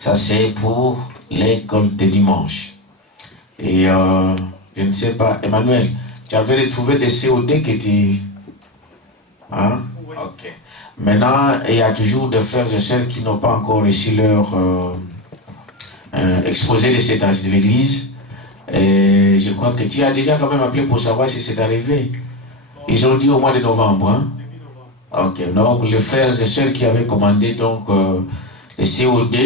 Ça, c'est pour l'école de dimanche. Et je ne sais pas, Emmanuel, tu avais retrouvé des COD que tu... Hein? Oui. Ok. Maintenant, il y a toujours des frères et sœurs qui n'ont pas encore reçu leur exposé de cet âge de l'église. Et je crois que tu as déjà quand même appelé pour savoir si c'est arrivé. Ils ont dit au mois de novembre. Hein? Ok. Donc, les frères et sœurs qui avaient commandé donc les COD,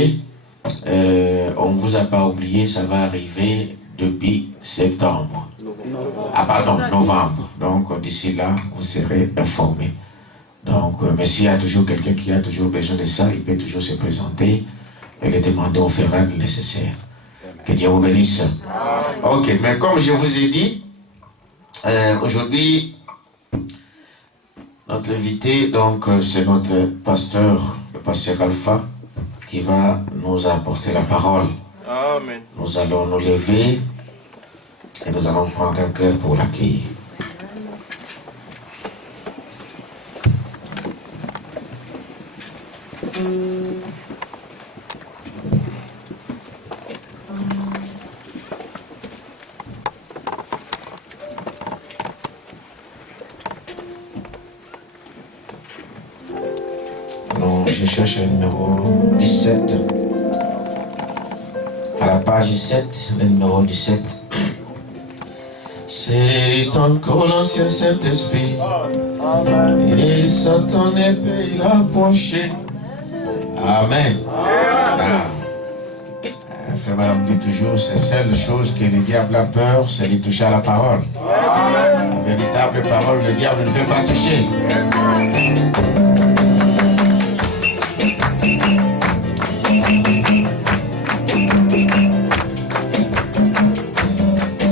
on ne vous a pas oublié, ça va arriver depuis septembre. Ah pardon, novembre. Donc d'ici là, vous serez informés. Donc, mais s'il y a toujours quelqu'un qui a toujours besoin de ça, il peut toujours se présenter et le demander, on fera le nécessaire. Que Dieu vous bénisse. Ok, mais comme je vous ai dit, aujourd'hui, notre invité, donc, c'est notre pasteur, le pasteur Alpha, qui va nous apporter la parole. Amen. Nous allons nous lever et nous allons prendre un cœur pour l'accueillir. Non, je cherche le numéro 17. À la page 7, le numéro 17. C'est encore l'ancien Saint-Esprit. Et Satan épée, il a approché. Amen. Frère Madame dit toujours, c'est celle chose que le diable a peur, c'est de toucher à la parole. La véritable parole, le diable ne peut pas toucher.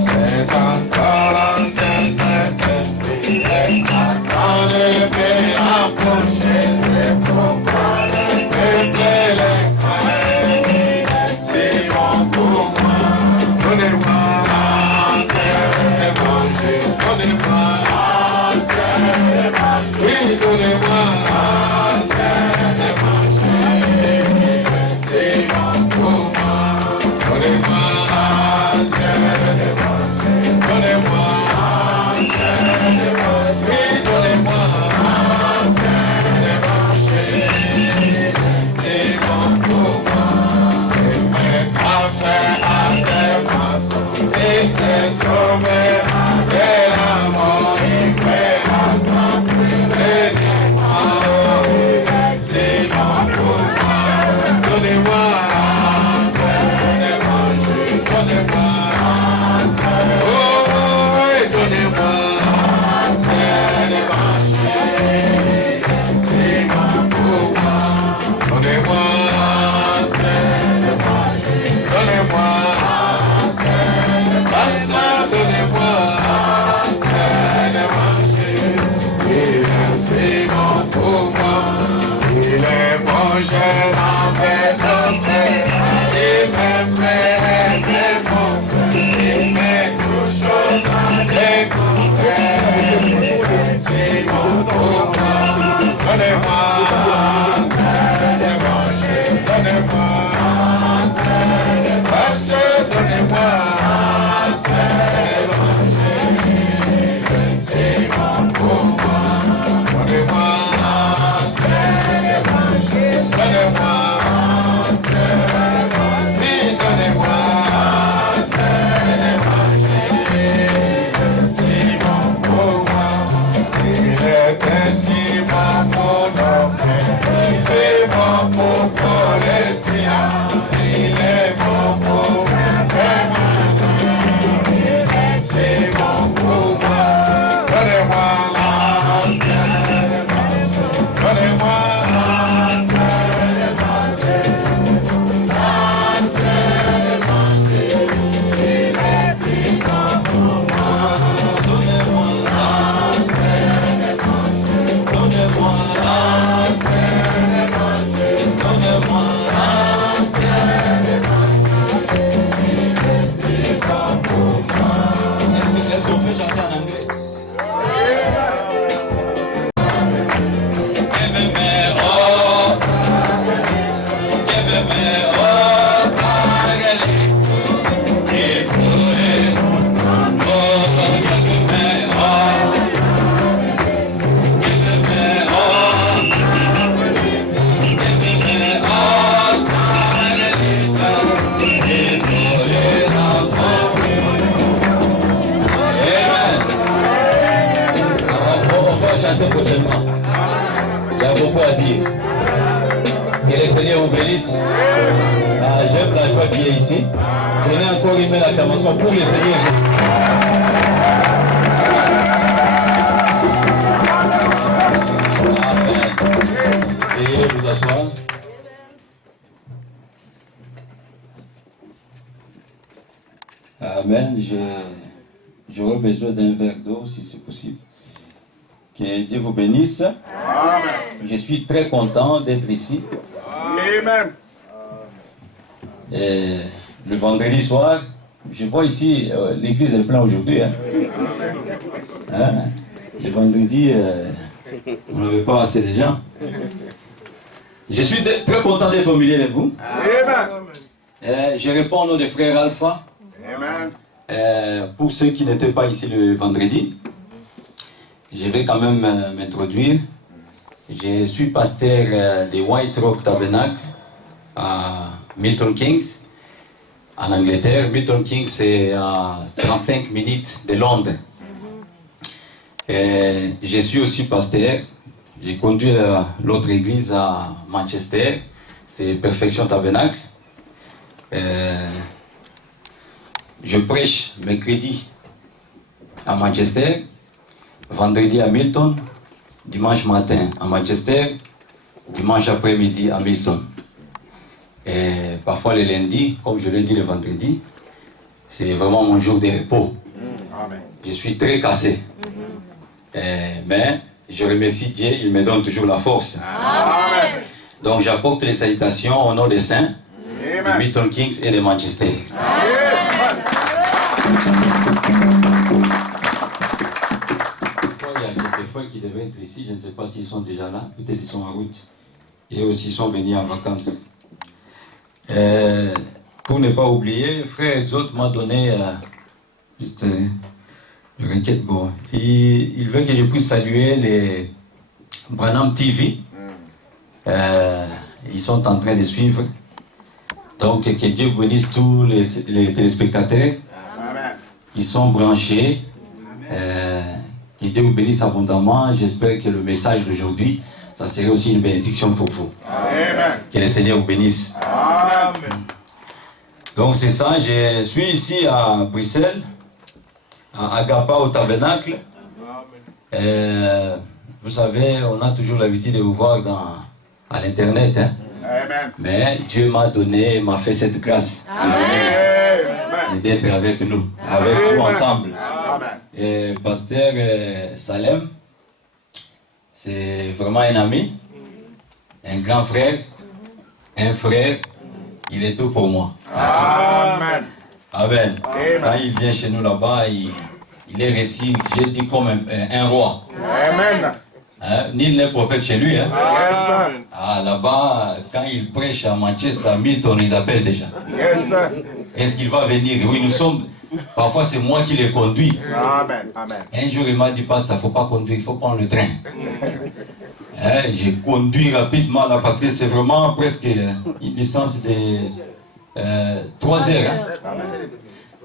C'est encore l'ancien Saint-Esprit. Satan épée approché, c'est pourquoi les péchés les donnez-moi, oui, donnez-moi. commencer prochainement. Il y a beaucoup à dire. Que le Seigneur vous bénisse. J'aime la joie qui est ici. Prenez encore une belle acclamation pour le Seigneur Jésus. Veuillez vous asseoir. Amen. J'aurais besoin d'un verre d'eau si c'est possible. Que Dieu vous bénisse. Amen. Je suis très content d'être ici. Amen. Et le vendredi soir, je vois ici, l'église est pleine aujourd'hui. Hein? Le vendredi, vous n'avez pas assez de gens. Je suis très content d'être au milieu de vous. Amen. Je réponds au nom de frère Alpha. Amen. Pour ceux qui n'étaient pas ici le vendredi, je vais quand même m'introduire. Je suis pasteur de White Rock Tabernacle à Milton Keynes, en Angleterre. Milton Keynes, c'est à 35 minutes de Londres. Et je suis aussi pasteur. J'ai conduit l'autre église à Manchester, c'est Perfection Tabernacle. Je prêche mercredi à Manchester, vendredi à Milton, dimanche matin à Manchester, dimanche après-midi à Milton. Et parfois le lundi, comme je l'ai dit le vendredi, c'est vraiment mon jour de repos. Je suis très cassé. Mais je remercie Dieu, il me donne toujours la force. Amen. Donc j'apporte les salutations au nom des saints de Milton Keynes et de Manchester. Amen. Il y a quelques frères qui devaient être ici, je ne sais pas s'ils sont déjà là, peut-être ils sont en route. Et aussi ils sont venus en vacances. Pour ne pas oublier, frère Exode m'a donné juste une requête. Bon, il veut que je puisse saluer les Branham TV. Ils sont en train de suivre. Donc que Dieu bénisse tous les téléspectateurs qui sont branchés. Que Dieu vous bénisse abondamment. J'espère que le message d'aujourd'hui, ça serait aussi une bénédiction pour vous. Amen. Que le Seigneur vous bénisse. Amen. Donc c'est ça, je suis ici à Bruxelles, à Agapa au Tabernacle. Vous savez, on a toujours l'habitude de vous voir à l'internet. Hein? Mais Dieu m'a fait cette grâce d'être avec nous, avec vous ensemble. Et pasteur Salem, c'est vraiment un ami, un grand frère, un frère, il est tout pour moi. Amen. Amen. Quand il vient chez nous là-bas, il est récit, j'ai dit comme un roi. Amen. Nul n'est prophète chez lui. Hein? Là-bas, quand il prêche à Manchester, à Milton, ils appellent déjà. Est-ce qu'il va venir? Oui, nous sommes. Parfois, c'est moi qui les conduis. Amen. Amen. Un jour, il m'a dit, pasteur, il ne faut pas conduire, il faut prendre le train. J'ai conduit rapidement là parce que c'est vraiment presque une distance de 3 heures. Hein?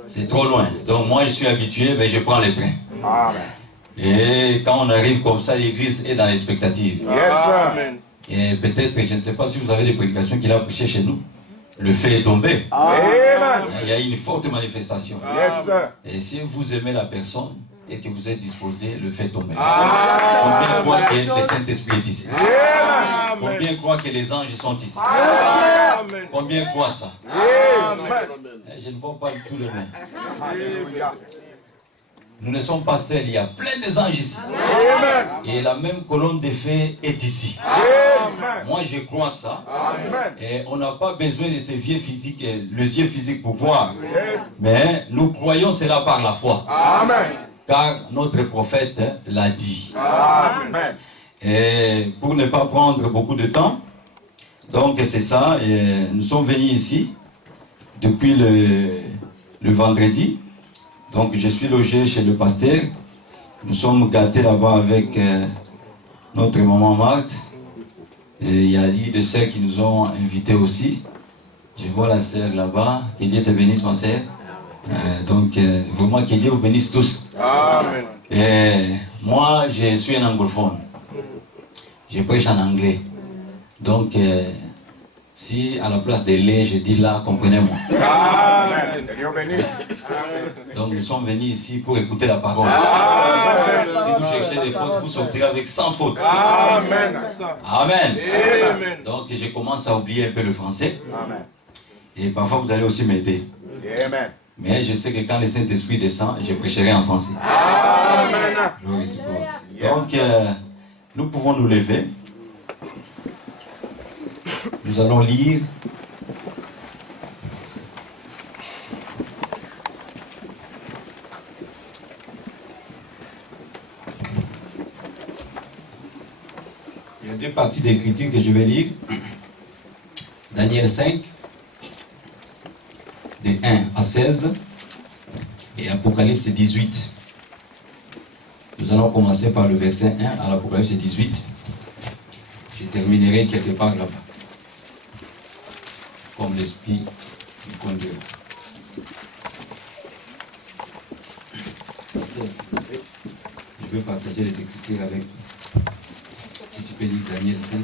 C'est trop loin. Donc, moi, je suis habitué, mais je prends le train. Amen. Et quand on arrive comme ça, l'église est dans l'expectative. Yes, et peut-être, je ne sais pas si vous avez des prédications qu'il a prêchées chez nous. Le feu est tombé. Amen. Il y a une forte manifestation. Yes. Et si vous aimez la personne et que vous êtes disposé, le feu tombe. Combien croient que le Saint-Esprit est ici? Amen. Combien croient que les anges sont ici? Amen. Combien croient ça? Amen. Je ne vois pas du tout le même. Alléluia. Nous ne sommes pas seuls, il y a plein de anges ici. Amen. Et la même colonne de feu est ici. Amen. Moi je crois ça. Amen. Et on n'a pas besoin de ces yeux physiques, les yeux physiques pour voir. Amen. Mais nous croyons cela par la foi. Amen. Car notre prophète l'a dit. Amen. Et pour ne pas prendre beaucoup de temps, donc c'est ça, et nous sommes venus ici depuis le vendredi. Donc je suis logé chez le pasteur. Nous sommes gâtés là-bas avec notre maman Marthe. Et il y a des sœurs qui nous ont invités aussi. Je vois la sœur là-bas. Que Dieu te bénisse, ma sœur. Donc vraiment que Dieu vous bénisse tous. Amen. Et moi je suis un anglophone. Je prêche en anglais. Donc, si à la place de lait, je dis là, comprenez-moi. Amen. Donc, nous sommes venus ici pour écouter la parole. Si vous cherchez des fautes, vous sortirez avec 100 fautes. Amen. Amen. Donc, je commence à oublier un peu le français. Amen. Et parfois, vous allez aussi m'aider. Amen. Mais je sais que quand le Saint-Esprit descend, je prêcherai en français. Amen. Glory to God. Donc, nous pouvons nous lever. Nous allons lire il y a deux parties d'écriture que je vais lire. Daniel 5, de 1 à 16, et Apocalypse 18. Nous allons commencer par le verset 1 à l'Apocalypse 18. Je terminerai quelque part là-bas, comme l'Esprit nous conduira. Je vais partager les Écritures avec toi. Si tu peux lire Daniel 5,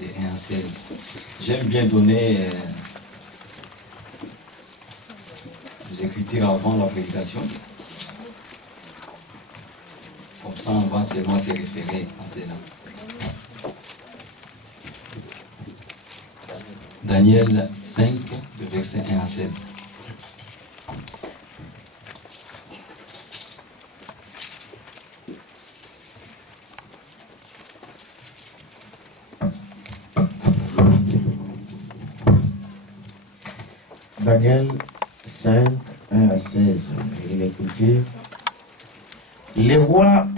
de 1 à 16. J'aime bien donner les Écritures avant la prédication. Comme ça, on va seulement se référer à cela. Daniel 5, de verset 1 à 16. Daniel 5, 1 à 16. Je lis l'Écriture. Le roi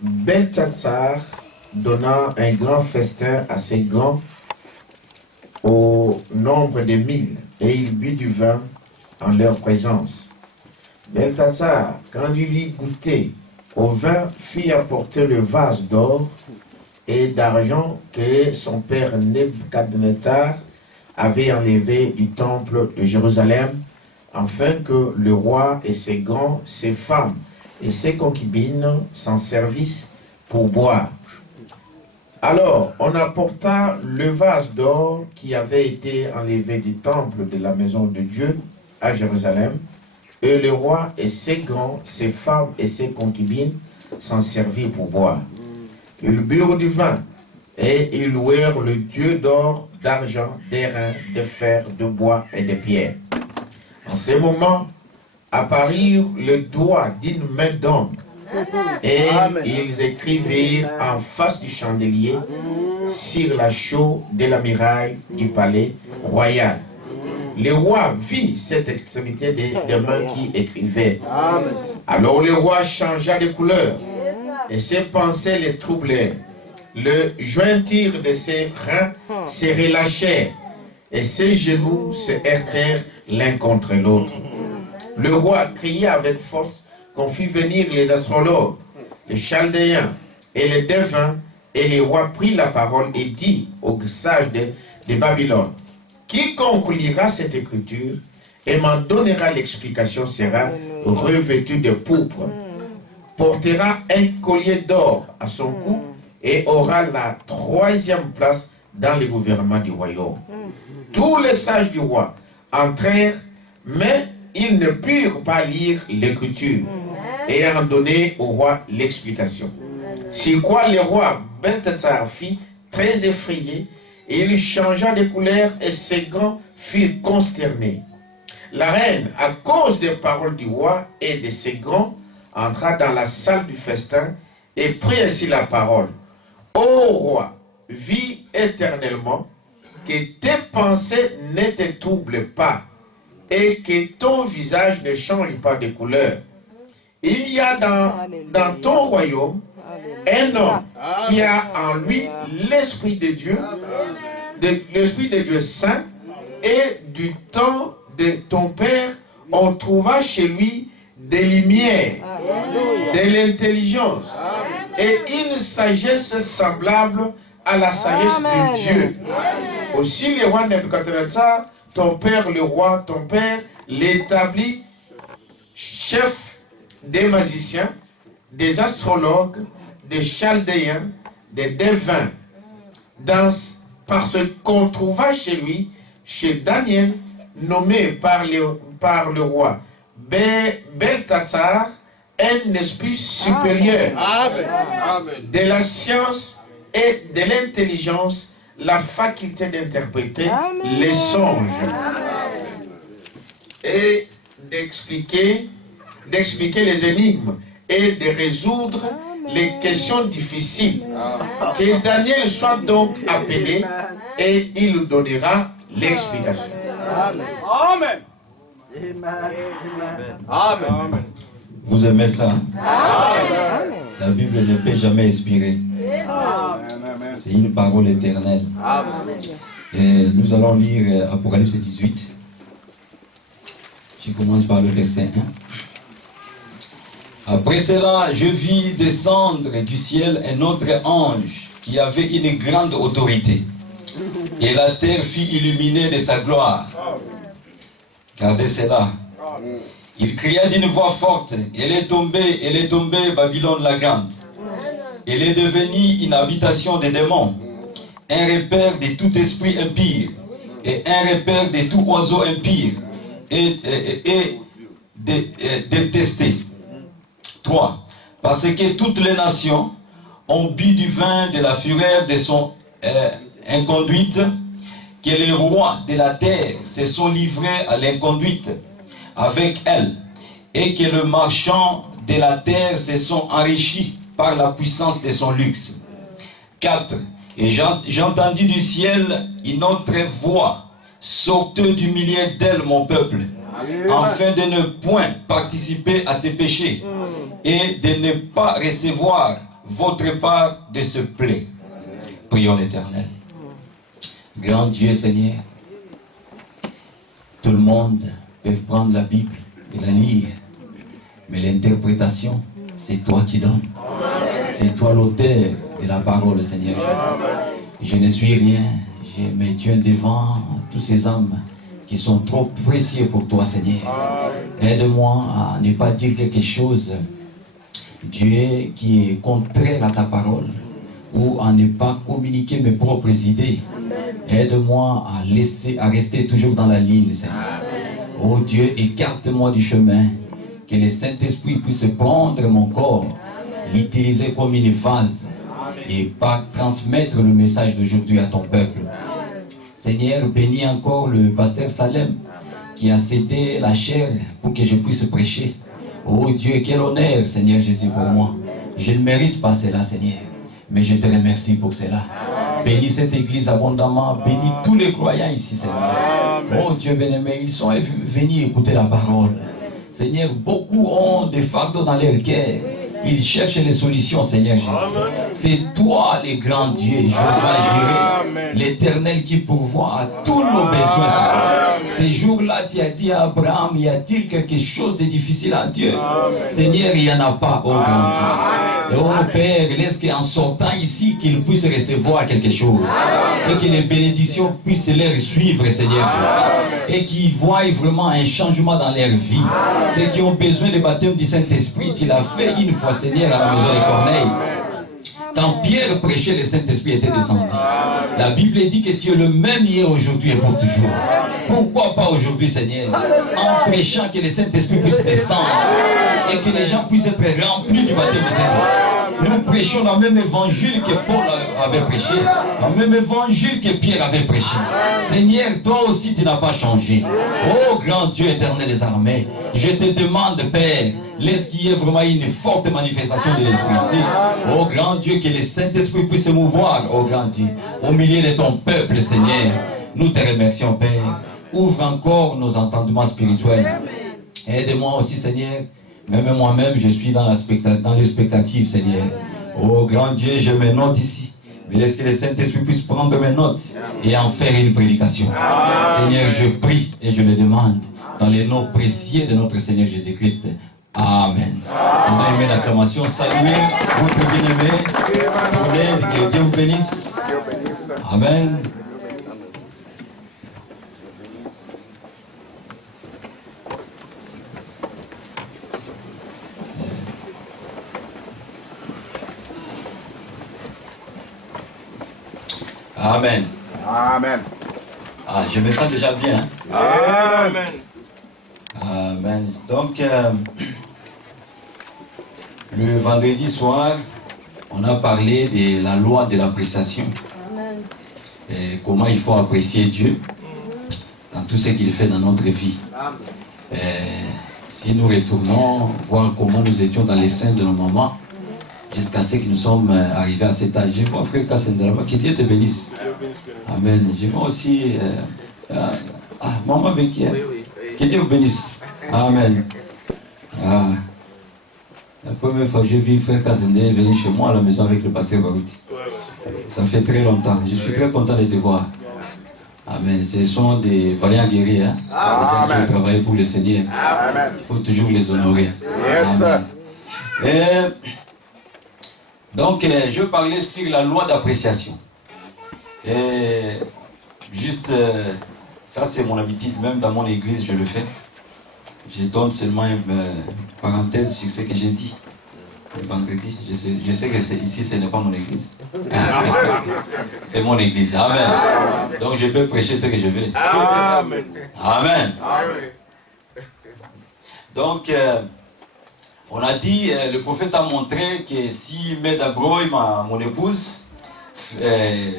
Beltsatsar donna un grand festin à ses grands au nombre de 1000, et il but du vin en leur présence. Beltsatsar, quand il eut goûté au vin, fit apporter le vase d'or et d'argent que son père Nebuchadnezzar avait enlevé du temple de Jérusalem, afin que le roi et ses grands, ses femmes et ses concubines s'en servissent pour boire. Alors, on apporta le vase d'or qui avait été enlevé du temple de la maison de Dieu à Jérusalem, et le roi et ses grands, ses femmes et ses concubines s'en servirent pour boire. Ils burent du vin, et ils louèrent le Dieu d'or, d'argent, d'airain, de fer, de bois et de pierre. En ce moment, apparurent le doigt d'une main d'homme, et ils écrivirent en face du chandelier sur la chaux de la muraille du palais royal. Le roi vit cette extrémité des mains qui écrivaient. Alors le roi changea de couleur, et ses pensées le troublèrent. Le jointure de ses reins se relâchèrent, et ses genoux se heurtèrent l'un contre l'autre. Le roi cria avec force qu'on fit venir les astrologues, les chaldéens et les devins, et le roi prit la parole et dit aux sages de Babylone: quiconque lira cette écriture et m'en donnera l'explication sera revêtu de pourpre, portera un collier d'or à son cou et aura la 3e place dans le gouvernement du royaume. Tous les sages du roi entrèrent, mais ils ne purent pas lire l'écriture et en donner au roi l'explication. C'est quoi le roi Beltsatsar fit très effrayé, et il changea de couleur et ses grands furent consternés. La reine, à cause des paroles du roi et de ses grands, entra dans la salle du festin et prit ainsi la parole. Ô roi, vis éternellement, que tes pensées ne te troublent pas et que ton visage ne change pas de couleur. Il y a dans ton royaume un homme qui a en lui l'Esprit de Dieu, l'Esprit de Dieu saint, et du temps de ton père, on trouva chez lui des lumières, de l'intelligence et une sagesse semblable à la sagesse de Dieu. Aussi le roi Nebuchadnezzar, ton père, le roi, ton père, l'établit chef des magiciens, des astrologues, des chaldéens, des devins, parce qu'on trouva chez lui, chez Daniel, nommé par le roi Belthatsar, un esprit supérieur de la science et de l'intelligence, la faculté d'interpréter les songes et d'expliquer les énigmes et de résoudre les questions difficiles. Que Daniel soit donc appelé et il nous donnera l'explication. Amen. Amen. Vous aimez ça? La Bible ne peut jamais expirer. C'est une parole éternelle. Et nous allons lire Apocalypse 18. Je commence par le verset 1. Après cela, je vis descendre du ciel un autre ange qui avait une grande autorité. Et la terre fut illuminée de sa gloire. Regardez cela. Il cria d'une voix forte, elle est tombée, Babylone la grande. Elle est devenue une habitation des démons, un repère de tout esprit impie, et un repère de tout oiseau impie, et détesté. 3. Parce que toutes les nations ont bu du vin de la fureur de son inconduite, que les rois de la terre se sont livrés à l'inconduite avec elle, et que les marchands de la terre se sont enrichis par la puissance de son luxe. 4. Et j'ai entendu du ciel une autre voix, sortez du milieu d'elle, mon peuple, afin de ne point participer à ses péchés, et de ne pas recevoir votre part de ce plaie. Prions l'Éternel. Grand Dieu Seigneur, tout le monde peut prendre la Bible et la lire, mais l'interprétation, c'est toi qui donnes. C'est toi l'auteur de la parole, Seigneur Jésus. Je ne suis rien, je me tiens devant tous ces hommes qui sont trop précieux pour toi, Seigneur. Aide-moi à ne pas dire quelque chose, Dieu, qui est contraire à ta parole, ou à ne pas communiquer mes propres idées. Aide-moi à rester toujours dans la ligne, Seigneur. Oh Dieu, écarte-moi du chemin, que le Saint-Esprit puisse prendre mon corps, l'utiliser comme une vase, et pas transmettre le message d'aujourd'hui à ton peuple. Seigneur, bénis encore le pasteur Salem, qui a cédé la chair pour que je puisse prêcher. Oh Dieu, quel honneur, Seigneur Jésus, pour moi. Je ne mérite pas cela, Seigneur, mais je te remercie pour cela. Bénis cette église abondamment, bénis tous les croyants ici, Seigneur. Oh Dieu bien-aimé, ils sont venus écouter la parole. Seigneur, beaucoup ont des fardeaux dans leur cœur. Ils cherchent les solutions, Seigneur Jésus. C'est toi, le grand Dieu, Jéhovah Jireh, l'Éternel qui pourvoit à tous nos besoins, Seigneur. Ces jours-là, tu as dit à Abraham, y a-t-il quelque chose de difficile en Dieu? Seigneur, il n'y en a pas, oh grand Dieu. Et oh Père, laisse qu'en sortant ici, qu'ils puissent recevoir quelque chose. Et que les bénédictions puissent les suivre, Seigneur Jésus. Et qu'ils voient vraiment un changement dans leur vie. Ceux qui ont besoin du baptême du Saint-Esprit, tu l'as fait une fois, Seigneur, à la maison de Corneille. Quand Pierre prêchait, le Saint-Esprit était descendu. La Bible dit que tu es le même hier, aujourd'hui et pour toujours. Pourquoi pas aujourd'hui, Seigneur, en prêchant que le Saint-Esprit puisse descendre et que les gens puissent être remplis du baptême du Saint-Esprit. Nous prêchons le même évangile que Paul avait prêché, le même évangile que Pierre avait prêché. Seigneur, toi aussi tu n'as pas changé. Oh grand Dieu éternel des armées, je te demande, Père, laisse qu'il y ait vraiment une forte manifestation de l'Esprit ici. Oh grand Dieu, que le Saint-Esprit puisse se mouvoir, oh grand Dieu, au milieu de ton peuple, Seigneur. Nous te remercions, Père. Ouvre encore nos entendements spirituels. Aide-moi aussi, Seigneur. Même moi-même, je suis dans l'expectative, Seigneur. Oh grand Dieu, je me note ici. Mais laisse que le Saint-Esprit puisse prendre mes notes et en faire une prédication. Seigneur, je prie et je le demande dans les noms précieux de notre Seigneur Jésus-Christ. Amen. On a aimé l'acclamation. Saluez votre bien-aimé. Que Dieu vous bénisse. Amen. Amen. Amen. Ah, je me sens déjà bien. Hein? Amen. Amen. Donc, le vendredi soir, on a parlé de la loi de l'appréciation. Et comment il faut apprécier Dieu dans tout ce qu'il fait dans notre vie. Et si nous retournons voir comment nous étions dans les seins de nos mamans, jusqu'à ce que nous sommes arrivés à cet âge. Je vois frère Kassendalama, que Dieu te bénisse. Amen. Je vois aussi maman Becky, que Dieu vous bénisse. Amen. La première fois que j'ai vu frère Kassendé venir chez moi à la maison avec le pasteur Barouti. Ça fait très longtemps. Je suis très content de te voir. Amen. Ce sont des vaillants guerriers. Hein? Des gens qui travaillent pour le Seigneur. Amen. Il faut toujours les honorer. Yes. Amen. Donc, je parlais sur la loi d'appréciation. Et juste, ça c'est mon habitude, même dans mon église, je le fais. Je donne seulement une parenthèse sur ce que j'ai dit le vendredi. Je sais que ici, ce n'est pas mon église. C'est mon église. Amen. Donc, je peux prêcher ce que je veux. Amen. Amen. Donc, on a dit, le prophète a montré que si Meda Broy, mon épouse, qu'elle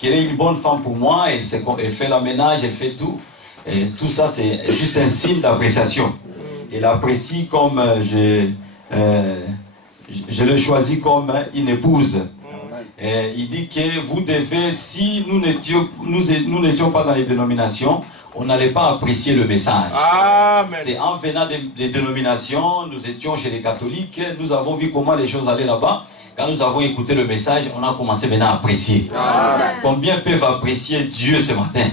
est une bonne femme pour moi, elle fait la ménage, elle fait tout. Et tout ça, c'est juste un signe d'appréciation. Elle apprécie comme je l'ai choisi comme une épouse. Et il dit que vous devez, si nous n'étions pas dans les dénominations, on n'allait pas apprécier le message. C'est en venant des dénominations, nous étions chez les catholiques, nous avons vu comment les choses allaient là-bas. Quand nous avons écouté le message, on a commencé maintenant à apprécier. Amen. Combien peuvent apprécier Dieu ce matin? Ce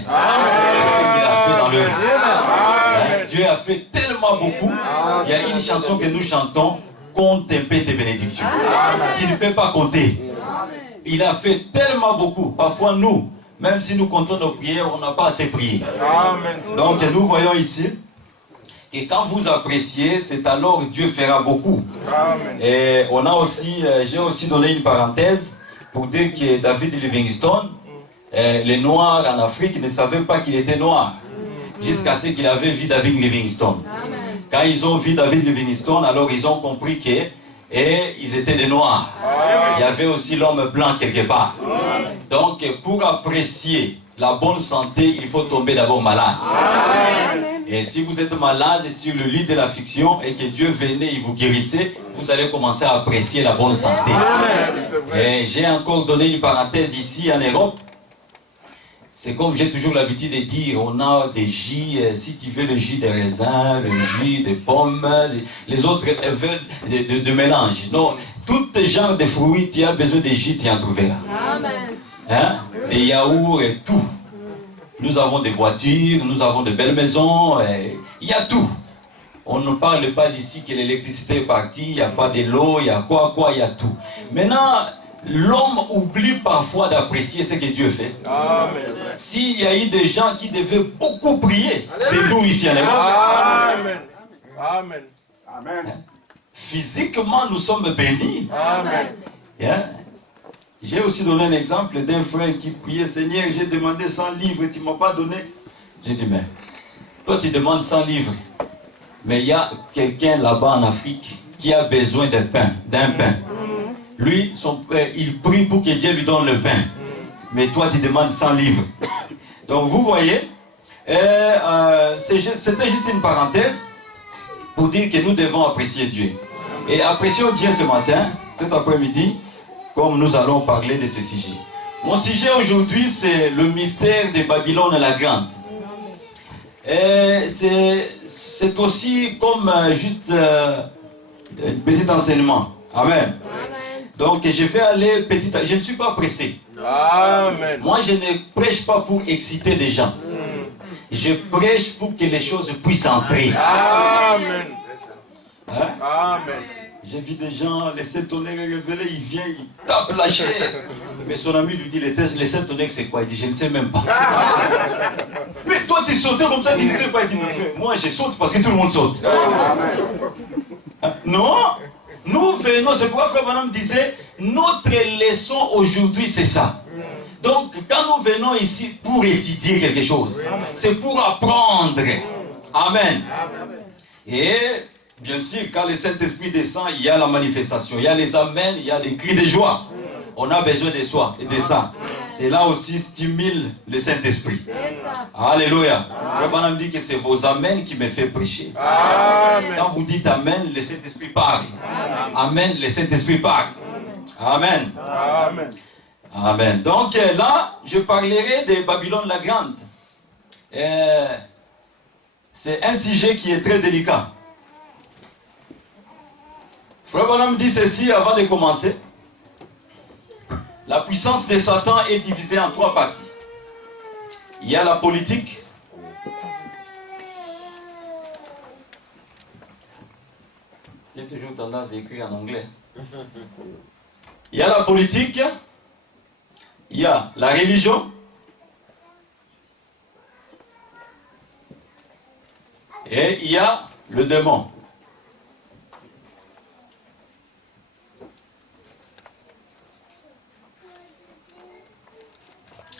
qu'il a fait dans leur vie. Dieu a fait tellement beaucoup. Il y a une chanson que nous chantons, compte un peu tes bénédictions. Tu ne peux pas compter. Il a fait tellement beaucoup. Parfois nous, même si nous comptons nos prières, on n'a pas assez prié. Donc nous voyons ici, et quand vous appréciez, c'est alors Dieu fera beaucoup. Amen. Et on a aussi, j'ai aussi donné une parenthèse pour dire que David Livingstone, les Noirs en Afrique ne savaient pas qu'il était noir, jusqu'à ce qu'il avait vu David Livingstone. Amen. Quand ils ont vu David Livingstone, alors ils ont compris qu'ils étaient des Noirs. Amen. Il y avait aussi l'homme blanc quelque part. Amen. Donc pour apprécier la bonne santé, il faut tomber d'abord malade. Amen. Et si vous êtes malade sur le lit de l'affliction et que Dieu venait et vous guérissait, vous allez commencer à apprécier la bonne santé. Amen. Et j'ai encore donné une parenthèse ici en Europe. C'est comme j'ai toujours l'habitude de dire, on a des jus, si tu veux le jus de raisin, le jus de pommes, les autres veulent de mélange. Non, tout genre de fruits, tu as besoin de jus, tu en trouveras. Amen. Hein? Des yaourts et tout. Nous avons des voitures, nous avons de belles maisons, il y a tout. On ne parle pas d'ici que l'électricité est partie, il n'y a pas de l'eau, il y a quoi, il y a tout. Maintenant, l'homme oublie parfois d'apprécier ce que Dieu fait. Amen. S'il y a eu des gens qui devaient beaucoup prier, c'est nous ici en Europe. Amen. Amen. Amen. Physiquement, nous sommes bénis. Amen. Yeah. J'ai aussi donné un exemple d'un frère qui priait, Seigneur, j'ai demandé 100 livres, tu ne m'as pas donné. J'ai dit, mais toi tu demandes 100 livres, mais il y a quelqu'un là-bas en Afrique qui a besoin d'un pain. Lui, son père, il prie pour que Dieu lui donne le pain. Mais toi tu demandes 100 livres. Donc vous voyez, c'était juste une parenthèse pour dire que nous devons apprécier Dieu. Et apprécions Dieu ce matin, cet après-midi, comme nous allons parler de ce sujet. Mon sujet aujourd'hui, c'est le mystère de Babylone la Grande. C'est aussi comme juste un petit enseignement. Amen. Donc je vais aller petit à... Je ne suis pas pressé. Amen. Moi, je ne prêche pas pour exciter des gens. Je prêche pour que les choses puissent entrer. Amen. Hein? Amen. J'ai vu des gens, les 7 tonnerres révélés, il vient, il tape la chair. Mais son ami lui dit, les 7 tonnerres c'est quoi? Il dit, je ne sais même pas. Mais toi tu sautais comme ça, tu ne sais pas. Il dit, moi je saute parce que tout le monde saute. Non, nous venons, c'est pourquoi Frère Branham disait, notre leçon aujourd'hui c'est ça. Donc, quand nous venons ici pour étudier quelque chose, c'est pour apprendre. Amen. Et bien sûr, quand le Saint-Esprit descend, il y a la manifestation, il y a les amens, il y a des cris de joie. On a besoin de soi et de ça. Cela aussi stimule le Saint-Esprit. Alléluia. Le Branham dit que c'est vos amens qui me fait prêcher. Amen. Quand vous dites amen, le Saint-Esprit parle. Amen, le Saint-Esprit parle. Amen. Amen. Amen. Donc là, je parlerai de Babylone la Grande. C'est un sujet qui est très délicat. Frère Branham dit ceci avant de commencer. La puissance de Satan est divisée en 3 parties. Il y a la politique. J'ai toujours tendance à écrire en anglais. Il y a la politique. Il y a la religion. Et il y a le démon.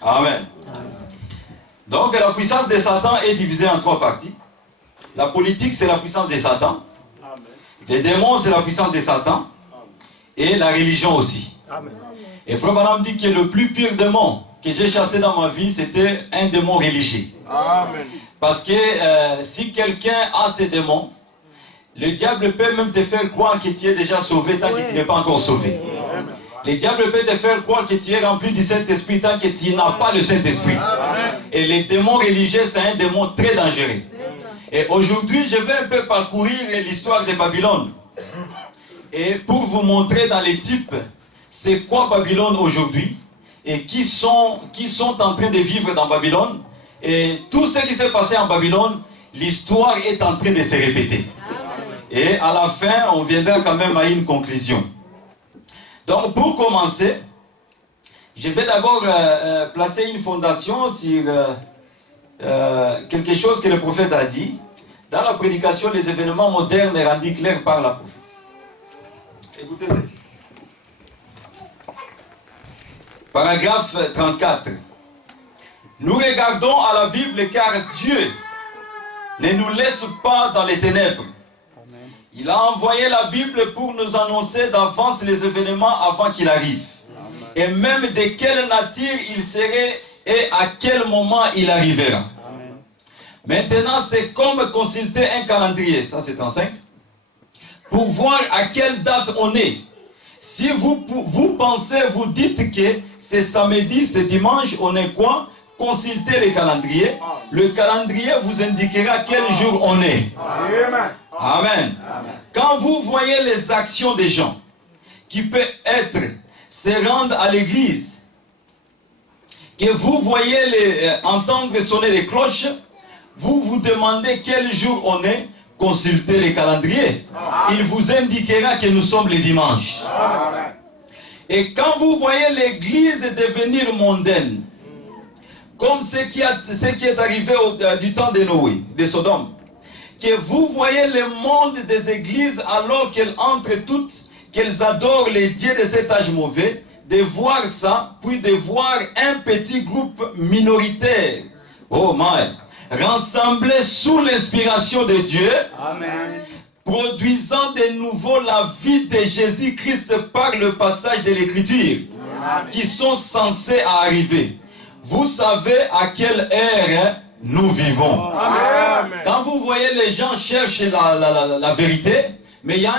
Amen. Donc la puissance de Satan est divisée en 3 parties. La politique, c'est la puissance de Satan. Les démons, c'est la puissance de Satan. Et la religion aussi. Et Frère Branham dit que le plus pire démon que j'ai chassé dans ma vie, c'était un démon religieux. Amen. Parce que si quelqu'un a ces démons, le diable peut même te faire croire que tu es déjà sauvé tant que tu n'es pas encore sauvé. Le diable peut te faire croire que tu es rempli du Saint-Esprit tant que tu n'as pas le Saint-Esprit. Et les démons religieux, c'est un démon très dangereux. Et aujourd'hui, je vais un peu parcourir l'histoire de Babylone. Et pour vous montrer dans les types, c'est quoi Babylone aujourd'hui et qui sont en train de vivre dans Babylone. Et tout ce qui s'est passé en Babylone, l'histoire est en train de se répéter. Et à la fin, on viendra quand même à une conclusion. Donc, pour commencer, je vais d'abord placer une fondation sur quelque chose que le prophète a dit. Dans la prédication, les événements modernes est rendu clair par la prophétie. Écoutez ceci. Paragraphe 34. Nous regardons à la Bible car Dieu ne nous laisse pas dans les ténèbres. Il a envoyé la Bible pour nous annoncer d'avance les événements avant qu'il arrive. Et même de quelle nature il serait et à quel moment il arrivera. Maintenant, c'est comme consulter un calendrier, ça c'est 35, pour voir à quelle date on est. Si vous pensez, vous dites que c'est samedi, c'est dimanche, on est quoi? Consultez le calendrier. Le calendrier vous indiquera quel jour on est. Amen. Quand vous voyez les actions des gens, qui peut être se rendre à l'église, que vous voyez entendre sonner les cloches, vous vous demandez quel jour on est, consultez les calendriers. Il vous indiquera que nous sommes le dimanche. Et quand vous voyez l'église devenir mondaine, comme ce qui est arrivé du temps de Noé, de Sodome, que vous voyez le monde des églises alors qu'elles entrent toutes, qu'elles adorent les dieux de cet âge mauvais, de voir ça, puis de voir un petit groupe minoritaire, oh my, rassemblé sous l'inspiration de Dieu, amen, produisant de nouveau la vie de Jésus-Christ par le passage de l'Écriture, qui sont censés arriver. Vous savez à quelle ère nous vivons. Amen. Quand vous voyez les gens cherchent la vérité, mais il y a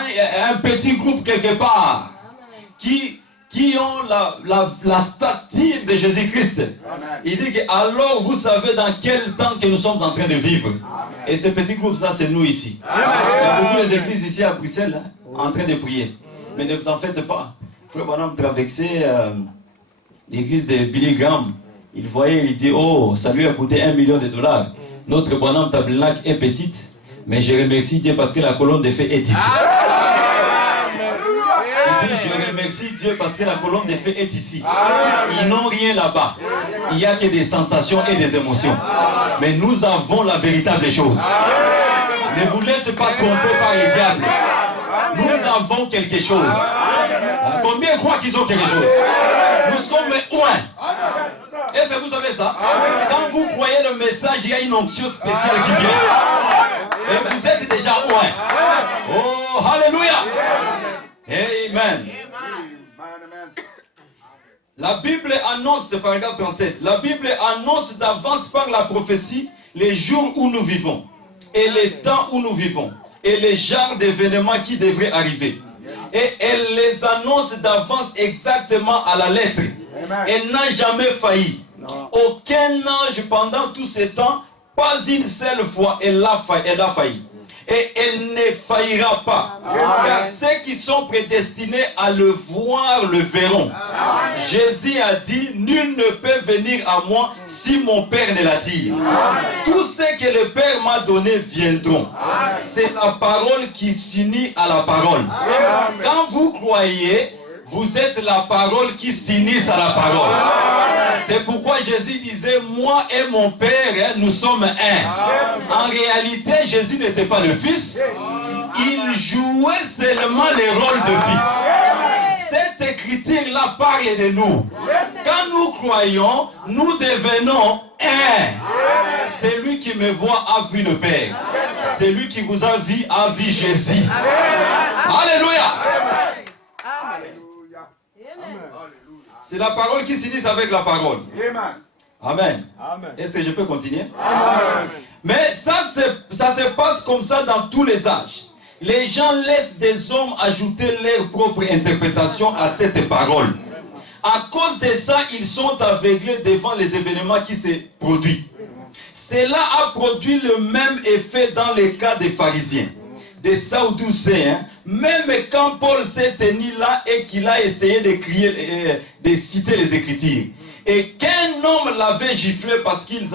un petit groupe quelque part qui ont la stature de Jésus-Christ. Il dit que alors vous savez dans quel temps que nous sommes en train de vivre. Amen. Et ce petit groupe là, c'est nous ici. Amen. Il y a beaucoup d'églises ici à Bruxelles en train de prier. Mais ne vous en faites pas. Frère Branham traversait l'église de Billy Graham. Il voyait, il dit, oh, ça lui a coûté $1 million. Notre Branham Tabernacle est petite, mais je remercie Dieu parce que la colonne de feu est ici. Il dit, je remercie Dieu parce que la colonne de feu est ici. Ils n'ont rien là-bas. Il n'y a que des sensations et des émotions. Mais nous avons la véritable chose. Ne vous laissez pas tromper par les diables. Nous avons quelque chose. Combien croient qu'ils ont quelque chose? Nous sommes un. Est-ce que vous savez ça? Quand vous croyez le message, il y a une onction spéciale qui vient. Et vous êtes déjà loin. Oh, alléluia. Amen. La Bible annonce, c'est paragraphe 37, la Bible annonce d'avance par la prophétie les jours où nous vivons, et les temps où nous vivons, et les genres d'événements qui devraient arriver. Et elle les annonce d'avance exactement à la lettre. Elle n'a jamais failli. Aucun ange pendant tous ces temps, pas une seule fois, elle a failli. Et elle ne faillira pas. Car ceux qui sont prédestinés à le voir le verront. Jésus a dit, nul ne peut venir à moi si mon Père ne l'attire. Tous ceux que le Père m'a donné viendront. C'est la parole qui s'unit à la parole. Quand vous croyez, vous êtes la parole qui s'unit à la parole. C'est pourquoi Jésus disait, moi et mon Père, nous sommes un. En réalité, Jésus n'était pas le Fils. Il jouait seulement le rôle de Fils. Cette écriture-là parle de nous. Quand nous croyons, nous devenons un. Celui qui me voit a vu le Père. Celui qui vous a vu Jésus. Alléluia. C'est la parole qui s'unit avec la parole. Amen. Est-ce que je peux continuer? Amen. Mais ça se passe comme ça dans tous les âges. Les gens laissent des hommes ajouter leur propre interprétation à cette parole. À cause de ça, ils sont aveuglés devant les événements qui se produisent. Cela a produit le même effet dans le cas des pharisiens, des Sadducéens. Même quand Paul s'est tenu là et qu'il a essayé de crier, de citer les Écritures, et qu'un homme l'avait giflé parce qu'il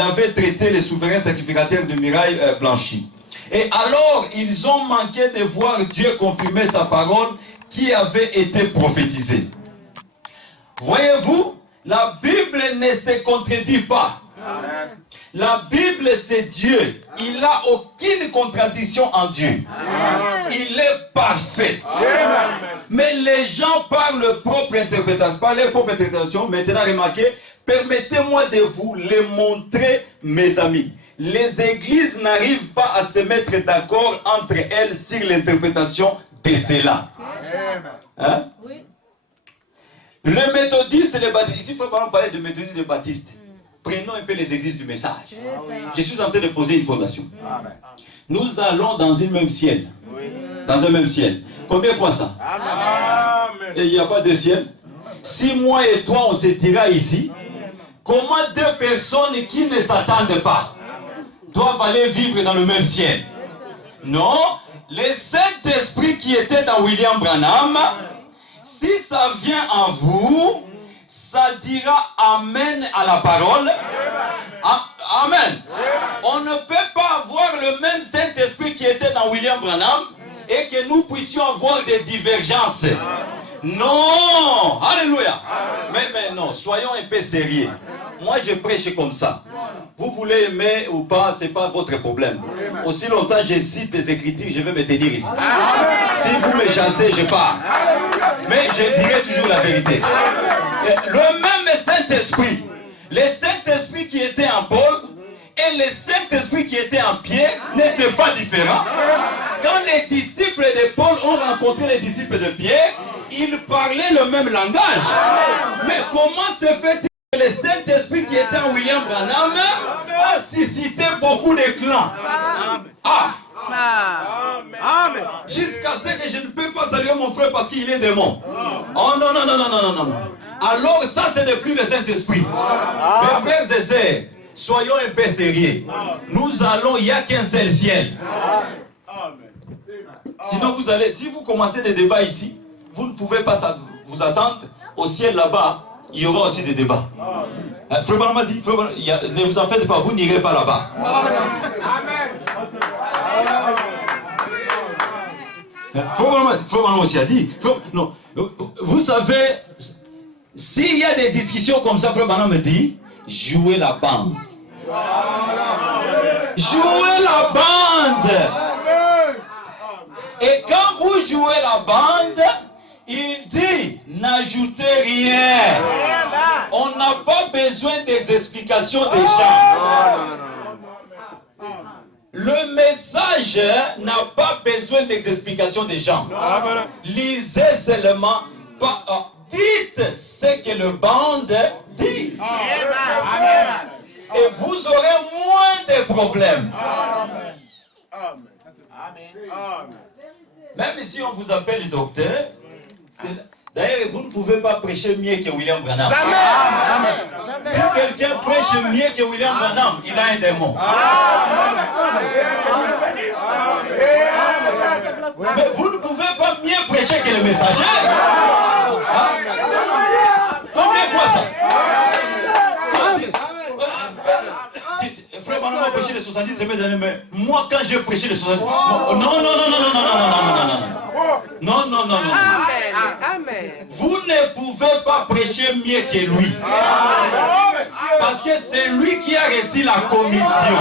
avait traité les souverains sacrificateurs de murailles blanchies. Et alors, ils ont manqué de voir Dieu confirmer sa parole qui avait été prophétisée. Voyez-vous, la Bible ne se contredit pas. La Bible, c'est Dieu. Il n'a aucune contradiction en Dieu. Il est parfait. Mais les gens par leur propre interprétation, maintenant remarquez, permettez-moi de vous les montrer, mes amis. Les églises n'arrivent pas à se mettre d'accord entre elles sur l'interprétation de cela. Hein? Le méthodiste et le baptiste, ici il faut vraiment parler de méthodiste et de baptiste. Prenons un peu les églises du message. Je suis en train de poser une fondation. Nous allons dans un même ciel. Dans un même ciel. Combien croient ça? Et il n'y a pas de ciel. Si moi et toi on se tira ici, comment deux personnes qui ne s'attendent pas doivent aller vivre dans le même ciel? Non. Le Saint-Esprit qui était dans William Branham, si ça vient en vous, ça dira Amen à la parole. Amen. On ne peut pas avoir le même Saint-Esprit qui était dans William Branham et que nous puissions avoir des divergences. Non. Alléluia. Mais non, soyons un peu sérieux. Moi, je prêche comme ça. Vous voulez aimer ou pas, ce n'est pas votre problème. Aussi longtemps je cite les Écritures, je vais me tenir ici. Si vous me chassez, je pars. Mais je dirai toujours la vérité. Le même Saint-Esprit, le Saint-Esprit qui était en Paul et le Saint-Esprit qui était en Pierre n'étaient pas différents. Quand les disciples de Paul ont rencontré les disciples de Pierre, ils parlaient le même langage. Mais comment se fait-il que le Saint-Esprit qui était en William Branham a suscité beaucoup de clans? Amen. Jusqu'à ce que je ne peux pas saluer mon frère parce qu'il est démon. Oh non. Alors ça c'est le plus de Saint-Esprit. Mes frères et sœurs, soyons un peu sérieux. Nous allons, il n'y a qu'un seul ciel. Sinon vous allez, si vous commencez des débats ici, vous ne pouvez pas vous attendre au ciel là-bas. Il y aura aussi des débats. Frère Branham m'a dit, ne vous en faites pas, vous n'irez pas là-bas. Frère Branham aussi a dit, non, vous savez, s'il y a des discussions comme ça, Frère Branham me dit, jouez la bande. Jouez la bande. Et quand vous jouez la bande, il dit, n'ajoutez rien. On On n'a pas besoin des explications des gens. Le message n'a pas besoin des explications des gens. Lisez seulement. Dites ce que le bande dit. Et vous aurez moins de problèmes. Même si on vous appelle docteur, d'ailleurs, vous ne pouvez pas prêcher mieux que William Branham. Si quelqu'un prêche mieux que William Branham, il a un démon. Mais vous ne pouvez pas mieux prêcher que le messager. Combien de fois ça? Frère Branham a prêché les 70 années, mais moi quand j'ai prêché les 70... Non. Vous ne pouvez pas prêcher mieux que lui. Parce que c'est lui qui a reçu la commission.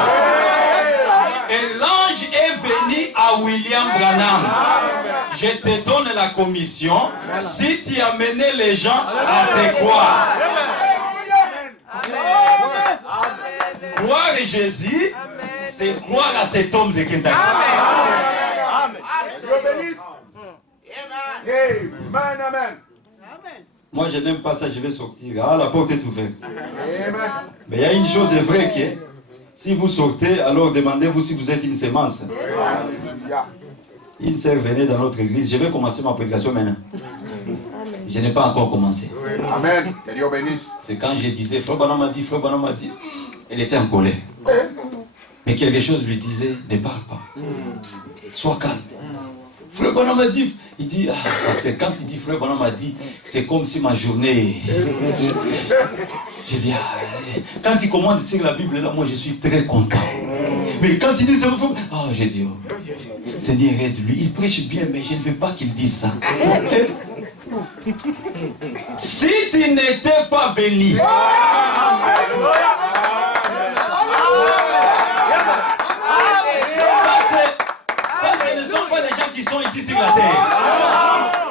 Et l'ange est venu à William Branham. Je te donne la commission si tu as mené les gens à te croire. Croire à Jésus, c'est croire à cet homme de Kentucky. Amen. Moi, je n'aime pas ça, je vais sortir. Ah, la porte est ouverte. Mais il y a une chose vraie qui est, si vous sortez, alors demandez-vous si vous êtes une sémence. Une sœur venait dans notre église. Je vais commencer ma prédication maintenant. Je n'ai pas encore commencé. Amen. Que Dieu bénisse. C'est quand je disais, Frère Branham m'a dit, elle était en colère. Mais quelque chose lui disait, ne parle pas. Sois calme. Frère Branham m'a dit, il dit, parce que quand il dit Frère Branham m'a dit, c'est comme si ma journée... J'ai dit, quand il commande sur la Bible, là, moi je suis très content. Mais quand il dit ça, j'ai dit, Seigneur aide-lui, il prêche bien, mais je ne veux pas qu'il dise ça. Si tu n'étais pas venu, ce ne sont pas des gens qui sont ici sur la terre.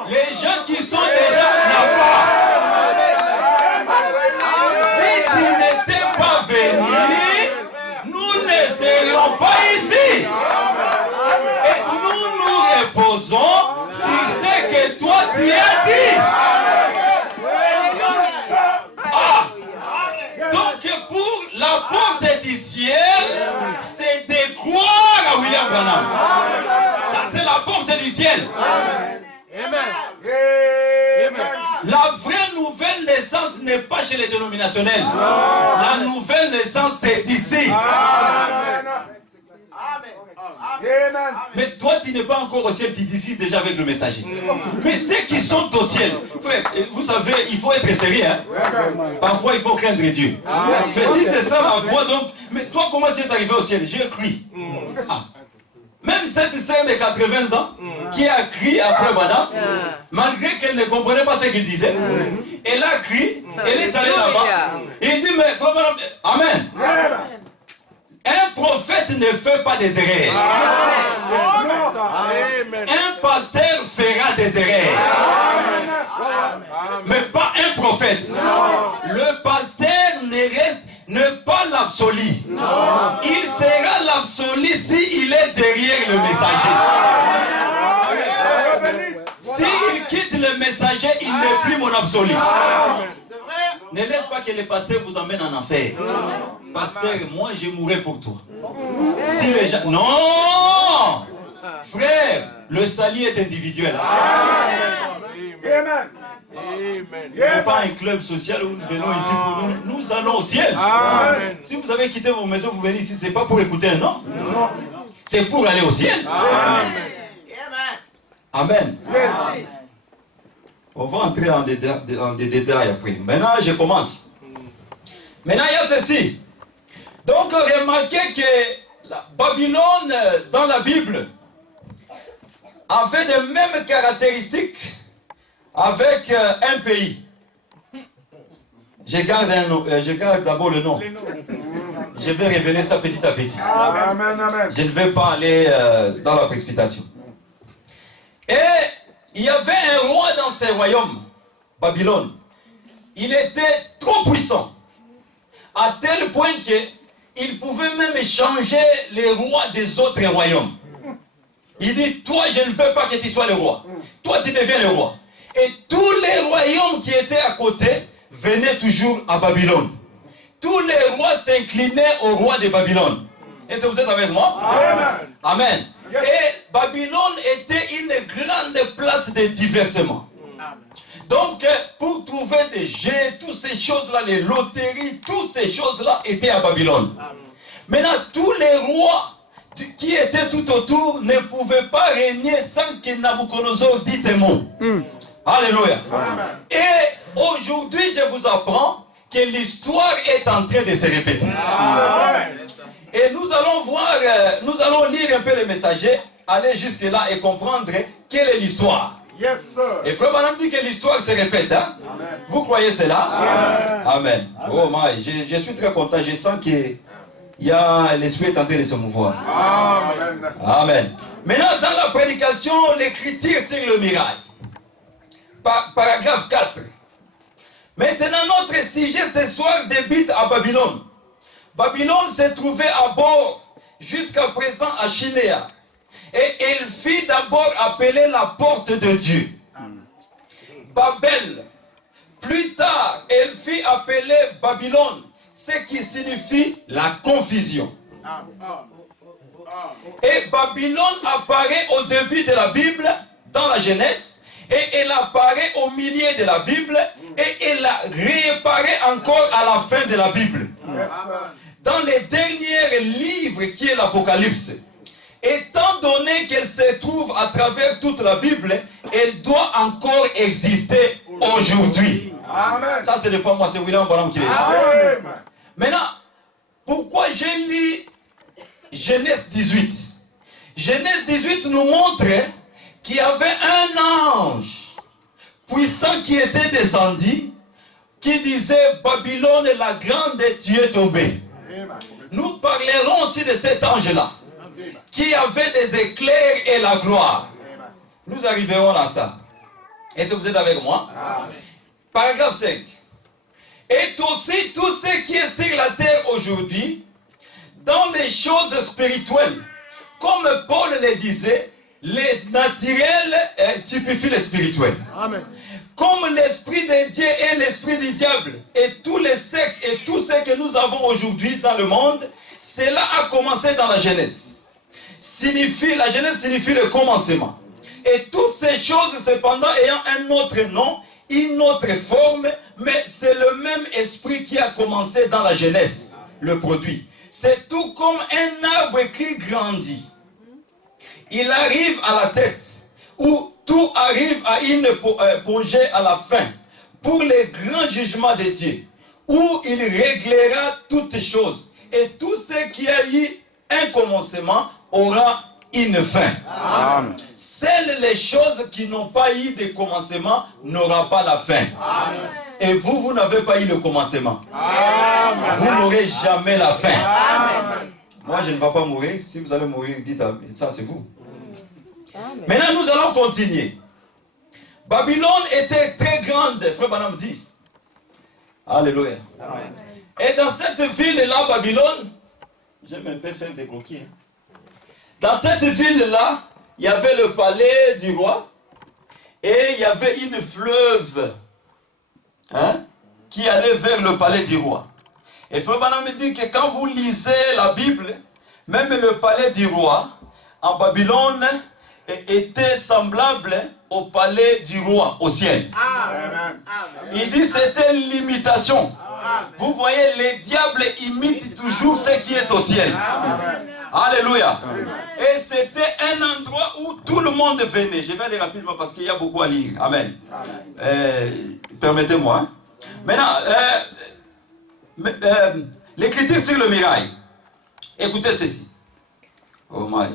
Les gens qui sont déjà là-bas. Si tu n'étais pas venu, nous ne serions pas ici. Et nous reposons sur ce que toi tu as dit. Donc pour la porte du ciel, c'est de croire à William Branham. Ça c'est la porte du ciel. La vraie nouvelle naissance n'est pas chez les dénominationnels. La nouvelle naissance c'est ici. Mais toi tu n'es pas encore au ciel, tu es ici déjà avec le messager. Mais ceux qui sont au ciel, frère, vous savez, il faut être sérieux. Parfois il faut craindre Dieu. Mais si c'est ça la voie, donc, mais toi comment tu es arrivé au ciel? J'ai crié. Même cette sœur de 80 ans qui a crié à Frère Branham, malgré qu'elle ne comprenait pas ce qu'il disait, elle a crié, elle est allée là-bas. Il dit, mais Frère Branham, Amen. Un prophète ne fait pas des erreurs. Un pasteur fera des erreurs. Mais pas un prophète. Le pasteur n'est pas l'absolu. Il sera l'absolu s'il est derrière le messager. S'il quitte le messager, il n'est plus mon absolu. Ne laisse pas que les pasteurs vous emmènent en enfer. Pasteur, moi je mourrai pour toi. Si les gens... Non! Frère, le salut est individuel. Amen. Ce n'est pas un club social où nous venons ici pour nous. Nous allons au ciel. Amen. Si vous avez quitté vos maisons, vous venez ici, ce n'est pas pour écouter un nom. C'est pour aller au ciel. Amen. Amen. On va entrer en des détails après. Maintenant, je commence. Maintenant, il y a ceci. Donc, remarquez que la Babylone, dans la Bible, avait les mêmes caractéristiques avec un pays. Je garde d'abord le nom. Je vais révéler ça petit à petit. Je ne vais pas aller dans la précipitation. Et il y avait un roi dans ce royaume, Babylone. Il était trop puissant. À tel point qu'il pouvait même changer les rois des autres royaumes. Il dit, toi je ne veux pas que tu sois le roi. Toi tu deviens le roi. Et tous les royaumes qui étaient à côté venaient toujours à Babylone. Tous les rois s'inclinaient au roi de Babylone. Est-ce que vous êtes avec moi? Amen. Amen. Et Babylone était une grande place de divertissement. Donc, pour trouver des jeux, toutes ces choses-là, les loteries, toutes ces choses-là étaient à Babylone. Maintenant, tous les rois qui étaient tout autour ne pouvaient pas régner sans que Nabucodonosor dise un mot. Alléluia. Et aujourd'hui, je vous apprends que l'histoire est en train de se répéter. Et nous allons voir, nous allons lire un peu le messager, aller jusque là et comprendre quelle est l'histoire. Yes, sir. Et Frère Branham dit que l'histoire se répète. Hein? Vous croyez cela? Amen. Amen. Oh my, je suis très content. Je sens que l'esprit est en train de se mouvoir. Amen. Amen. Maintenant, dans la prédication, l'écriture sur le miracle. Paragraphe 4. Maintenant, notre sujet ce soir débute à Babylone. Babylone s'est trouvée à bord jusqu'à présent à Chinéa. Et elle fut d'abord appelée la porte de Dieu. Babel. Plus tard, elle fut appelée Babylone, ce qui signifie la confusion. Et Babylone apparaît au début de la Bible, dans la Genèse, et elle apparaît au milieu de la Bible, et elle réapparaît encore à la fin de la Bible. Dans les derniers livres qui est l'Apocalypse. Étant donné qu'elle se trouve à travers toute la Bible, elle doit encore exister aujourd'hui. Ça, ce n'est pas moi, c'est William Branham qui l'a dit. Maintenant, pourquoi j'ai lu Genèse 18? Genèse 18 nous montre qu'il y avait un ange puissant qui était descendu, qui disait, Babylone la grande, tu es tombée. Nous parlerons aussi de cet ange-là, qui avait des éclairs et la gloire. Nous arriverons à ça. Est-ce que vous êtes avec moi? Amen. Paragraphe 5. Et aussi tout ce qui est sur la terre aujourd'hui, dans les choses spirituelles, comme Paul le disait, les naturels typifient les spirituels. Amen. Comme l'esprit de Dieu et l'esprit du diable, et tous les sectes et tout ce que nous avons aujourd'hui dans le monde, cela a commencé dans la Genèse. La Genèse signifie le commencement. Et toutes ces choses, cependant, ayant un autre nom, une autre forme, mais c'est le même esprit qui a commencé dans la Genèse, le produit. C'est tout comme un arbre qui grandit. Il arrive à la tête, où tout arrive à une apogée à la fin, pour les grands jugements de Dieu, où il réglera toutes choses. Et tout ce qui a eu un commencement aura une fin. Amen. Seules les choses qui n'ont pas eu de commencement n'auront pas la fin. Amen. Et vous n'avez pas eu le commencement. Amen. Vous n'aurez jamais la fin. Amen. Moi, je ne vais pas mourir. Si vous allez mourir, dites ça, c'est vous. Amen. Maintenant, nous allons continuer. Babylone était très grande, Frère Branham dit. Alléluia. Amen. Et dans cette ville-là, Babylone, j'aime un peu faire des croquis. Dans cette ville-là, il y avait le palais du roi et il y avait une fleuve qui allait vers le palais du roi. Et Frère Branham me dit que quand vous lisez la Bible, même le palais du roi en Babylone était semblable au palais du roi au ciel. Amen. Il dit que c'était l'imitation. Vous voyez, les diables imitent toujours ce qui est au ciel. Amen. Alléluia. Amen. Et c'était un endroit où tout le monde venait. Je vais aller rapidement parce qu'il y a beaucoup à lire. Amen. Permettez-moi. Maintenant, l'écriture sur le mirail. Écoutez ceci. Oh my.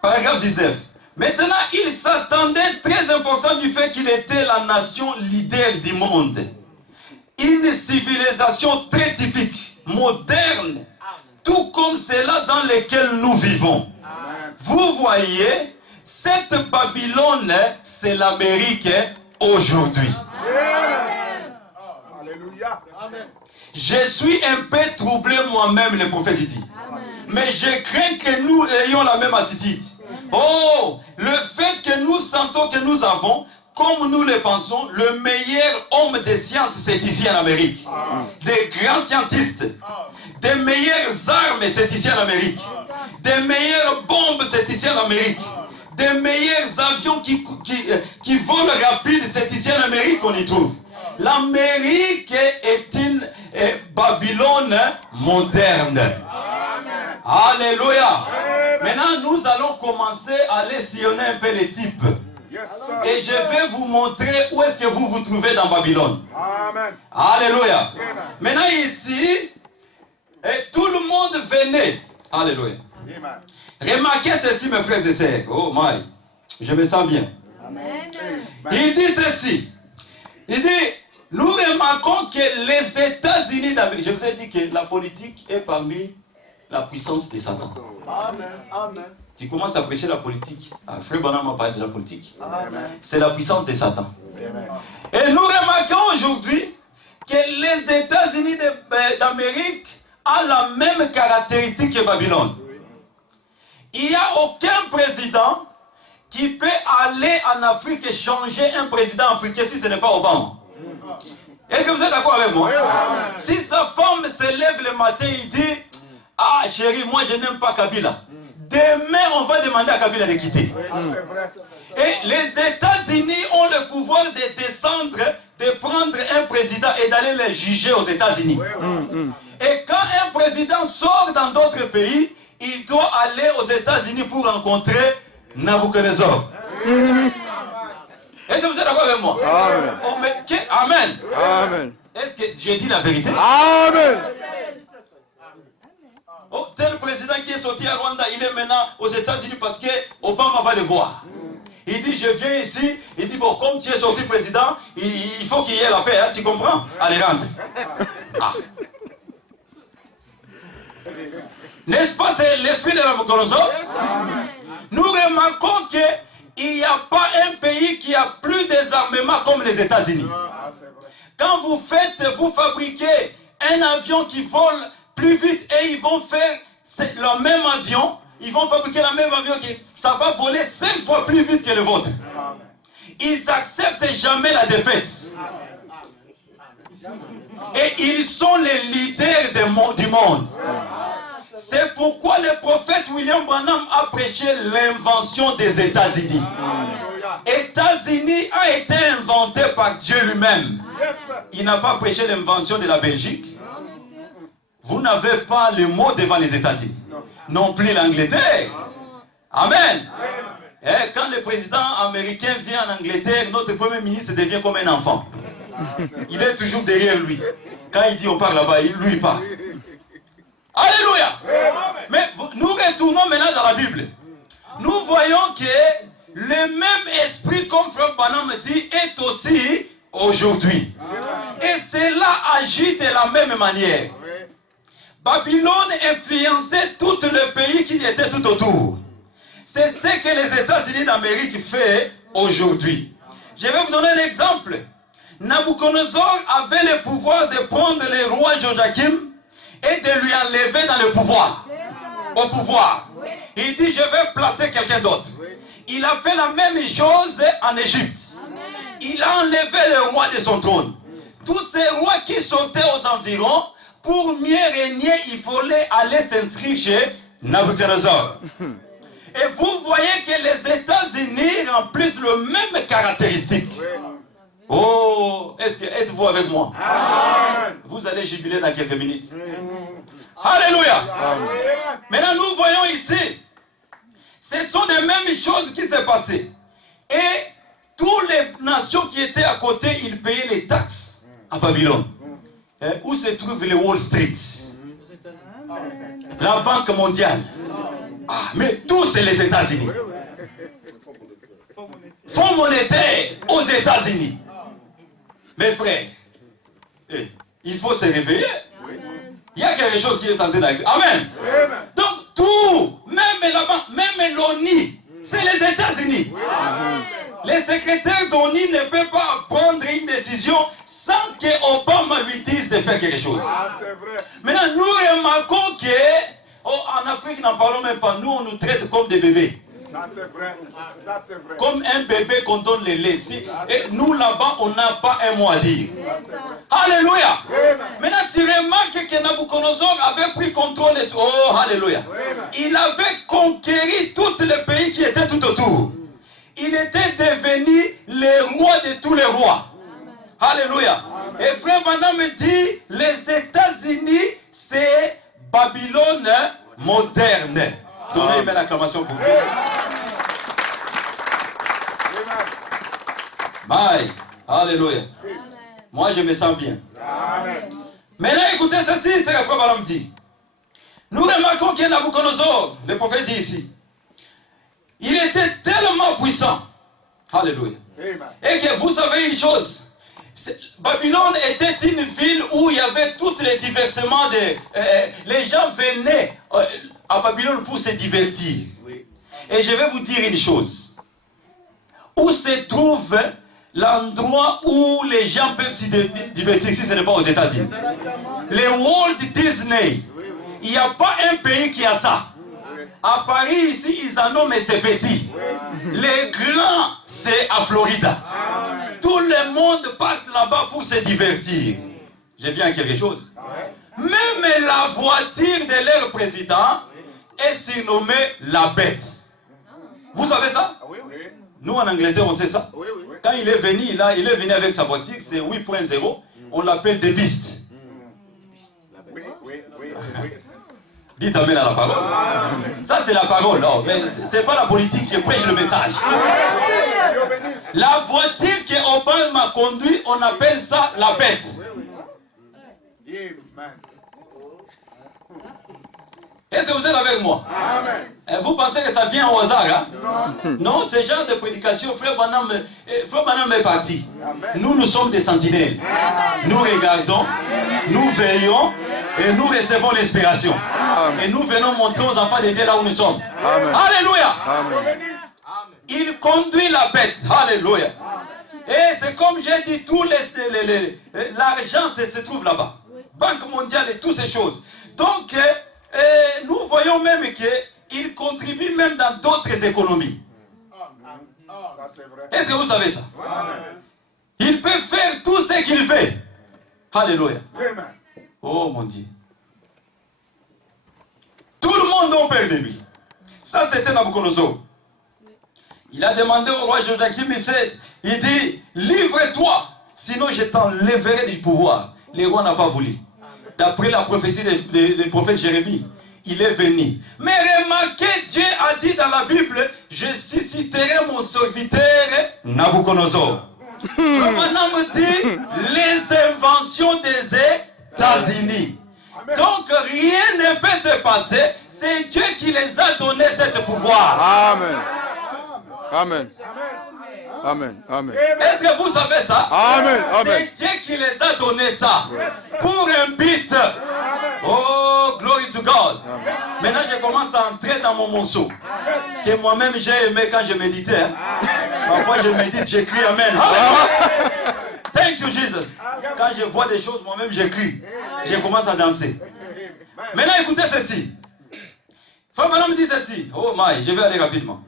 Paragraphe 19. Maintenant, il s'attendait, très important du fait qu'il était la nation leader du monde. Une civilisation très typique, moderne, tout comme celle dans laquelle nous vivons. Amen. Vous voyez, cette Babylone, c'est l'Amérique aujourd'hui. Je suis un peu troublé moi-même, le prophète dit. Mais je crains que nous ayons la même attitude. Oh, le fait que nous sentons que nous avons, comme nous le pensons, le meilleur homme de science, c'est ici en Amérique. Des grands scientistes, des meilleures armes, c'est ici en Amérique. Des meilleures bombes, c'est ici en Amérique. Des meilleurs avions qui volent rapide, c'est ici en Amérique qu'on y trouve. L'Amérique est une Babylone moderne. Alléluia. Maintenant, nous allons commencer à aller sillonner un peu les types. Et je vais vous montrer où est-ce que vous vous trouvez dans Babylone. Alléluia. Maintenant ici, tout le monde venait. Alléluia. Remarquez ceci, mes frères et sœurs. Oh my, je me sens bien. Il dit ceci. Il dit, nous remarquons que les États-Unis d'Amérique, je vous ai dit que la politique est parmi la puissance de Satan. Amen. Tu commences à prêcher la politique. Frère Branham m'a parlé de la politique. C'est la puissance de Satan. Amen. Et nous remarquons aujourd'hui que les États-Unis d'Amérique ont la même caractéristique que Babylone. Il n'y a aucun président qui peut aller en Afrique et changer un président africain si ce n'est pas Obama. Est-ce que vous êtes d'accord avec moi? Si sa femme se lève le matin et dit, ah chérie, moi je n'aime pas Kabila. Demain on va demander à Kabila de quitter. Et les États-Unis ont le pouvoir de descendre, de prendre un président et d'aller le juger aux États-Unis. Et quand un président sort dans d'autres pays, il doit aller aux États-Unis pour rencontrer Nabucodonosor. Est-ce que vous êtes d'accord avec moi? Amen. Amen. Est-ce que j'ai dit la vérité? Amen. Oh, tel président qui est sorti à Rwanda, il est maintenant aux États-Unis parce que Obama va le voir. Il dit, je viens ici. Il dit, bon, comme tu es sorti président, il faut qu'il y ait la paix, hein, tu comprends? Allez, rentre. Ah. N'est-ce pas, c'est l'esprit de Nabucodonosor? Nous remarquons qu'il n'y a pas un pays qui a plus désarmement comme les États-Unis. Quand vous fabriquez un avion qui vole plus vite et ils vont faire le même avion, ils vont fabriquer le même avion qui ça va voler 5 fois plus vite que le vôtre. Ils n'acceptent jamais la défaite. Et ils sont les leaders du monde. C'est pourquoi le prophète William Branham a prêché l'invention des États-Unis. États-Unis a été inventé par Dieu lui-même. Il n'a pas prêché l'invention de la Belgique. Vous n'avez pas le mot devant les États-Unis. Non plus l'Angleterre. Amen. Et quand le président américain vient en Angleterre, notre premier ministre devient comme un enfant. Il est toujours derrière lui. Quand il dit on parle là-bas, lui il parle. Alléluia. Mais nous retournons maintenant dans la Bible. Nous voyons que le même esprit, comme Frère Branham dit, est aussi aujourd'hui. Et cela agit de la même manière. Babylone influençait tout le pays qui était tout autour. C'est ce que les États-Unis d'Amérique font aujourd'hui. Je vais vous donner un exemple. Nabucodonosor avait le pouvoir de prendre le roi Joachim et de lui enlever dans le pouvoir. Au pouvoir. Il dit, je vais placer quelqu'un d'autre. Il a fait la même chose en Égypte. Il a enlevé le roi de son trône. Tous ces rois qui sortaient aux environs, pour mieux régner, il fallait aller s'inscrire chez Nabucodonosor. Et vous voyez que les États-Unis remplissent le même caractéristique. Oh, êtes-vous avec moi? Amen. Vous allez jubiler dans quelques minutes. Alléluia. Amen. Maintenant, nous voyons ici, ce sont les mêmes choses qui s'est passées. Et toutes les nations qui étaient à côté, ils payaient les taxes à Babylone. Où se trouve le Wall Street? La Banque mondiale. Ah, mais tous c'est les États-Unis. Fonds monétaire aux États-Unis. Mes frères, il faut se réveiller. Il y a quelque chose qui est en train d'arriver. Amen. Donc tout, même la banque, même l'ONU, c'est les États-Unis. Les secrétaires d'ONU ne peuvent pas prendre une décision sans que Obama lui dise quelque chose. Ah, c'est vrai. Maintenant, nous remarquons que, en Afrique, n'en parlons même pas, nous, on nous traite comme des bébés. Ça, c'est vrai. Ça, c'est vrai. Comme un bébé qu'on donne les laits. Et nous, là-bas, on n'a pas un mot à dire. Alléluia. Maintenant, tu remarques que Nabucodonosor avait pris contrôle de tout. Oh, alléluia. Il avait conquéri tous les pays qui étaient tout autour. Il était devenu le roi de tous les rois. Alléluia. Et frère Branham me dit, les États-Unis, c'est Babylone moderne. Donnez-moi l'acclamation pour Dieu. Bye. Alléluia. Moi, je me sens bien. Maintenant, écoutez ceci, c'est ce que frère Branham dit. Nous remarquons que Nabucodonosor, le prophète dit ici, il était tellement puissant. Alléluia. Et que vous savez une chose, Babylone était une ville où il y avait tous les divertissements. Les gens venaient à Babylone pour se divertir. Et je vais vous dire une chose. Où se trouve l'endroit où les gens peuvent se divertir si ce n'est pas aux États-Unis? Les Walt Disney. Il n'y a pas un pays qui a ça. À Paris, ici, ils en ont, mais c'est petit. Les grands, c'est à Florida. Tout le monde part là-bas pour se divertir. Je viens à quelque chose. Même la voiture de leur président est surnommée la bête. Vous savez ça? Nous, en Angleterre, on sait ça. Quand il est venu, il est venu avec sa voiture, c'est 8.0. On l'appelle The Beast. Dites amen à la parole. Ça, c'est la parole. Non, mais ce n'est pas la politique qui prêche le message. La voiture que Obama conduit, on appelle ça la bête. Est-ce que vous êtes avec moi? Amen. Vous pensez que ça vient au hasard, hein? Non, ce genre de prédication, frère Branham est parti. Nous sommes des sentinelles. Nous regardons, nous veillons et nous recevons l'inspiration. Et nous venons montrer aux enfants de Dieu là où nous sommes. Amen. Alléluia. Amen. Il conduit la bête. Alléluia. Et c'est comme j'ai dit, tout l'argent se trouve là-bas. Banque mondiale et toutes ces choses. Donc, nous voyons même qu'il contribue même dans d'autres économies. Est-ce que vous savez ça? Il peut faire tout ce qu'il fait. Alléluia. Oh mon Dieu. Tout le monde a peur de lui. Ça, c'était Nabucodonosor. Il a demandé au roi Joachim, il dit, livre-toi, sinon je t'enlèverai du pouvoir. Le roi n'a pas voulu. D'après la prophétie du prophète Jérémie, il est venu. Mais remarquez, Dieu a dit dans la Bible, je susciterai mon serviteur Nabucodonosor. Maintenant me dit, les inventions des États-Unis. Donc rien ne peut se passer, c'est Dieu qui les a donné ce pouvoir. Amen. Amen. Amen. Amen. Est-ce que vous savez ça? Amen. Amen. C'est Dieu qui les a donné ça. Pour un but. Oh, glory to God. Amen. Maintenant, je commence à entrer dans mon morceau. Que moi-même j'ai aimé quand je méditais. Parfois, je médite, j'écris Amen. Thank you, Jesus. Quand je vois des choses, moi-même j'écris. Je commence à danser. Maintenant, écoutez ceci. Frère Branham me dit ceci. Oh my, je vais aller rapidement.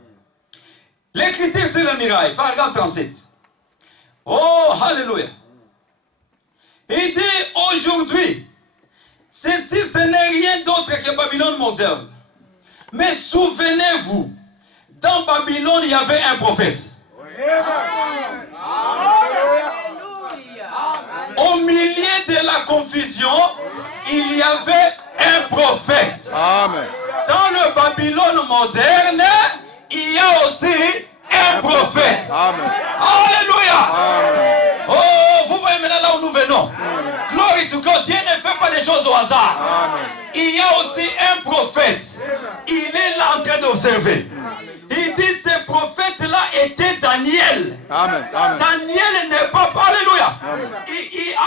L'écriture sur le mirail, paragraphe 37. Oh, alléluia. Il dit aujourd'hui, ceci ce n'est rien d'autre que Babylone moderne. Mais souvenez-vous, dans Babylone, il y avait un prophète. Au milieu de la confusion, il y avait un prophète. Amen. Dans le Babylone moderne, il y a aussi un prophète. Amen. Alléluia. Amen. Oh, vous voyez maintenant là où nous venons. Glory to God. Dieu ne fait pas des choses au hasard. Amen. Il y a aussi un prophète. Il est là en train d'observer. Il dit ce prophète-là était Daniel. Amen. Amen. Daniel n'est pas... Alléluia.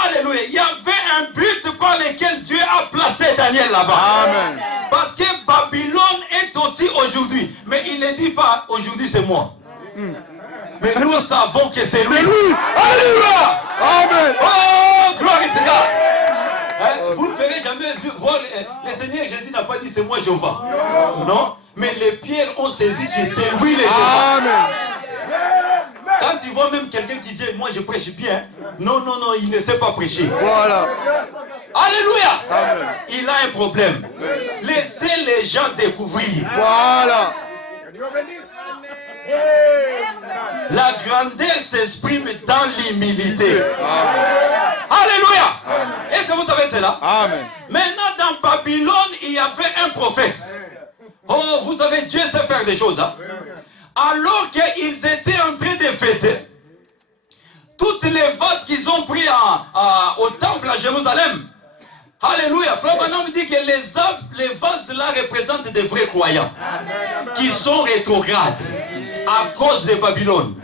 Alléluia. Il y avait un but par lequel Dieu a placé Daniel là-bas. Amen. Parce que Babylone est aussi aujourd'hui. Mais il ne dit pas aujourd'hui c'est moi. Mais nous savons que c'est lui. C'est lui. Alléluia. Amen. Oh, glory to God. Vous ne verrez jamais voir le Seigneur Jésus n'a pas dit c'est moi Jéhovah. Non, mais les pierres ont saisi que c'est lui les Jéhovah. Amen. Quand tu vois même quelqu'un qui dit moi je prêche bien, non, il ne sait pas prêcher. Voilà. Alléluia. Amen. Il a un problème. Laissez les gens découvrir. Voilà. La grandeur s'exprime dans l'humilité. Alléluia. Est-ce que vous savez cela? Amen. Maintenant dans Babylone, il y avait un prophète. Oh, vous savez, Dieu sait faire des choses. Hein? Alors qu'ils étaient en train de fêter, toutes les vases qu'ils ont pris au temple à Jérusalem. Alléluia. Frère Branham dit que les vases là représentent des vrais croyants qui sont rétrogrades à cause de Babylone.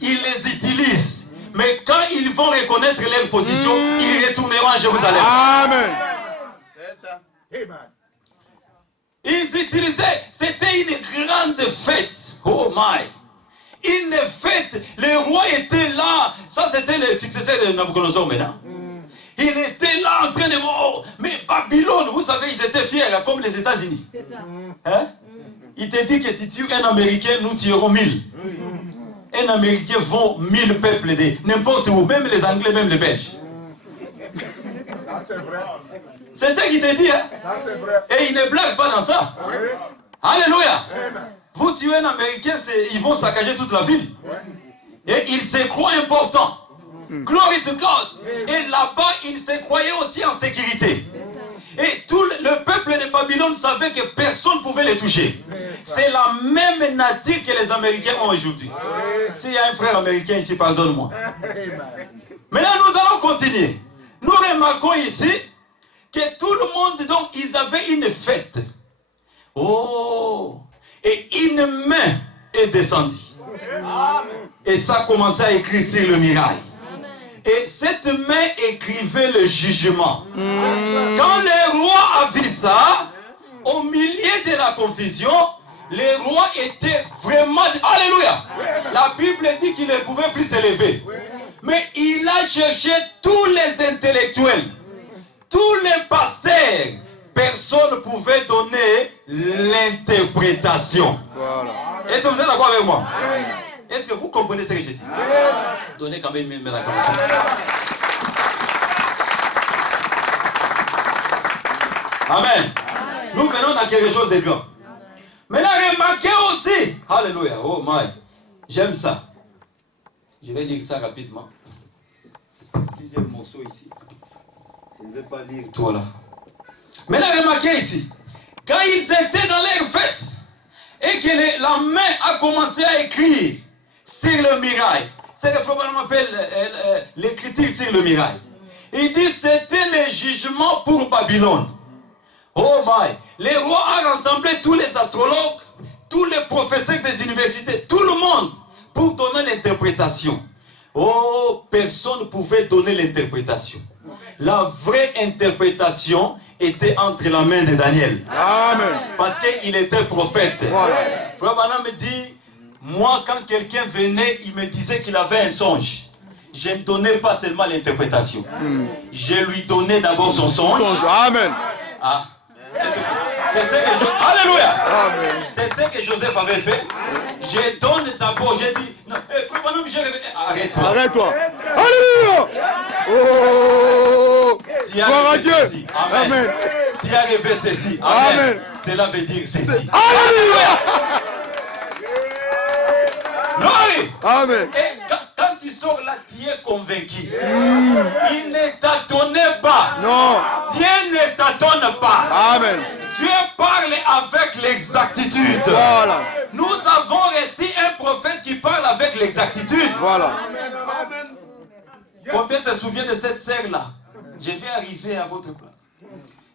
Ils les utilisent. Mais quand ils vont reconnaître leur position, ils retourneront à Jérusalem. Amen. C'est ça. Amen. Ils utilisaient, c'était une grande fête. Oh my. Une fête, le roi était là. Ça c'était le successeur de Nabucodonosor maintenant. Il était là en train de... Oh, mais Babylone, vous savez, ils étaient fiers, comme les États-Unis. C'est ça. Hein? Il te dit que tu tues un Américain, nous tuerons 1000. Un Américain vont 1000 peuples, n'importe où, même les Anglais, même les Belges. Ça, c'est vrai. C'est ça qu'il te dit, hein? Ça, c'est vrai. Et il ne blague pas dans ça. Oui. Alléluia. Amen. Vous tuez un Américain, ils vont saccager toute la ville. Et ils se croient importants. Glory to God. Et là-bas, ils se croyaient aussi en sécurité. Et tout le peuple de Babylone savait que personne ne pouvait les toucher. C'est la même nature que les Américains ont aujourd'hui. S'il y a un frère américain ici, pardonne-moi. Maintenant, nous allons continuer. Nous remarquons ici que tout le monde, donc, ils avaient une fête. Oh! Et une main est descendue. Et ça a commencé à écrire sur le mirail. Et cette main écrivait le jugement. Quand le roi a vu ça, au milieu de la confusion, le roi était vraiment... Alléluia! La Bible dit qu'il ne pouvait plus s'élever. Mais il a cherché tous les intellectuels, tous les pasteurs. Personne ne pouvait donner l'interprétation. Voilà. Est-ce que vous êtes d'accord avec moi? Est-ce que vous comprenez ce que je dis? Donnez quand même une main à la caméra. Amen. Nous venons dans quelque chose de grand. Maintenant, remarquez aussi. Alléluia. Oh my. J'aime ça. Je vais lire ça rapidement. Plusieurs morceaux ici. Je ne vais pas lire tout à la fois. Maintenant, remarquez ici. Quand ils étaient dans leur fête et que la main a commencé à écrire sur le mirail, c'est que Frère appelle l'écriture sur le mirail. Il dit c'était le jugement pour Babylone. Oh my! Les rois ont rassemblé tous les astrologues, tous les professeurs des universités, tout le monde pour donner l'interprétation. Oh, personne ne pouvait donner l'interprétation. La vraie interprétation était entre la main de Daniel. Amen. Parce qu'il était prophète. Voilà. Frère Branham me dit, moi quand quelqu'un venait, il me disait qu'il avait un songe. Je ne donnais pas seulement l'interprétation. Je lui donnais d'abord son songe. Amen. Ah. C'est ce que Alléluia. Amen. C'est ce que Joseph avait fait. Je donne d'abord, j'ai dit, non, frère Branham, j'ai révélé. Arrête-toi. Arrête-toi. Alléluia. Oh. Tu as Gloire à rêvé Dieu. ceci. Amen. Amen. Tu as rêvé ceci. Amen. Amen. Cela veut dire ceci. Alléluia. Glory. Amen. Et quand tu sors là, tu es convaincu. Il ne t'a donné pas. Non. Dieu ne t'attend pas. Amen. Dieu parle avec l'exactitude. Voilà. Nous avons reçu un prophète qui parle avec l'exactitude. Voilà. Combien se souvient de cette sœur-là? Je vais arriver à votre place.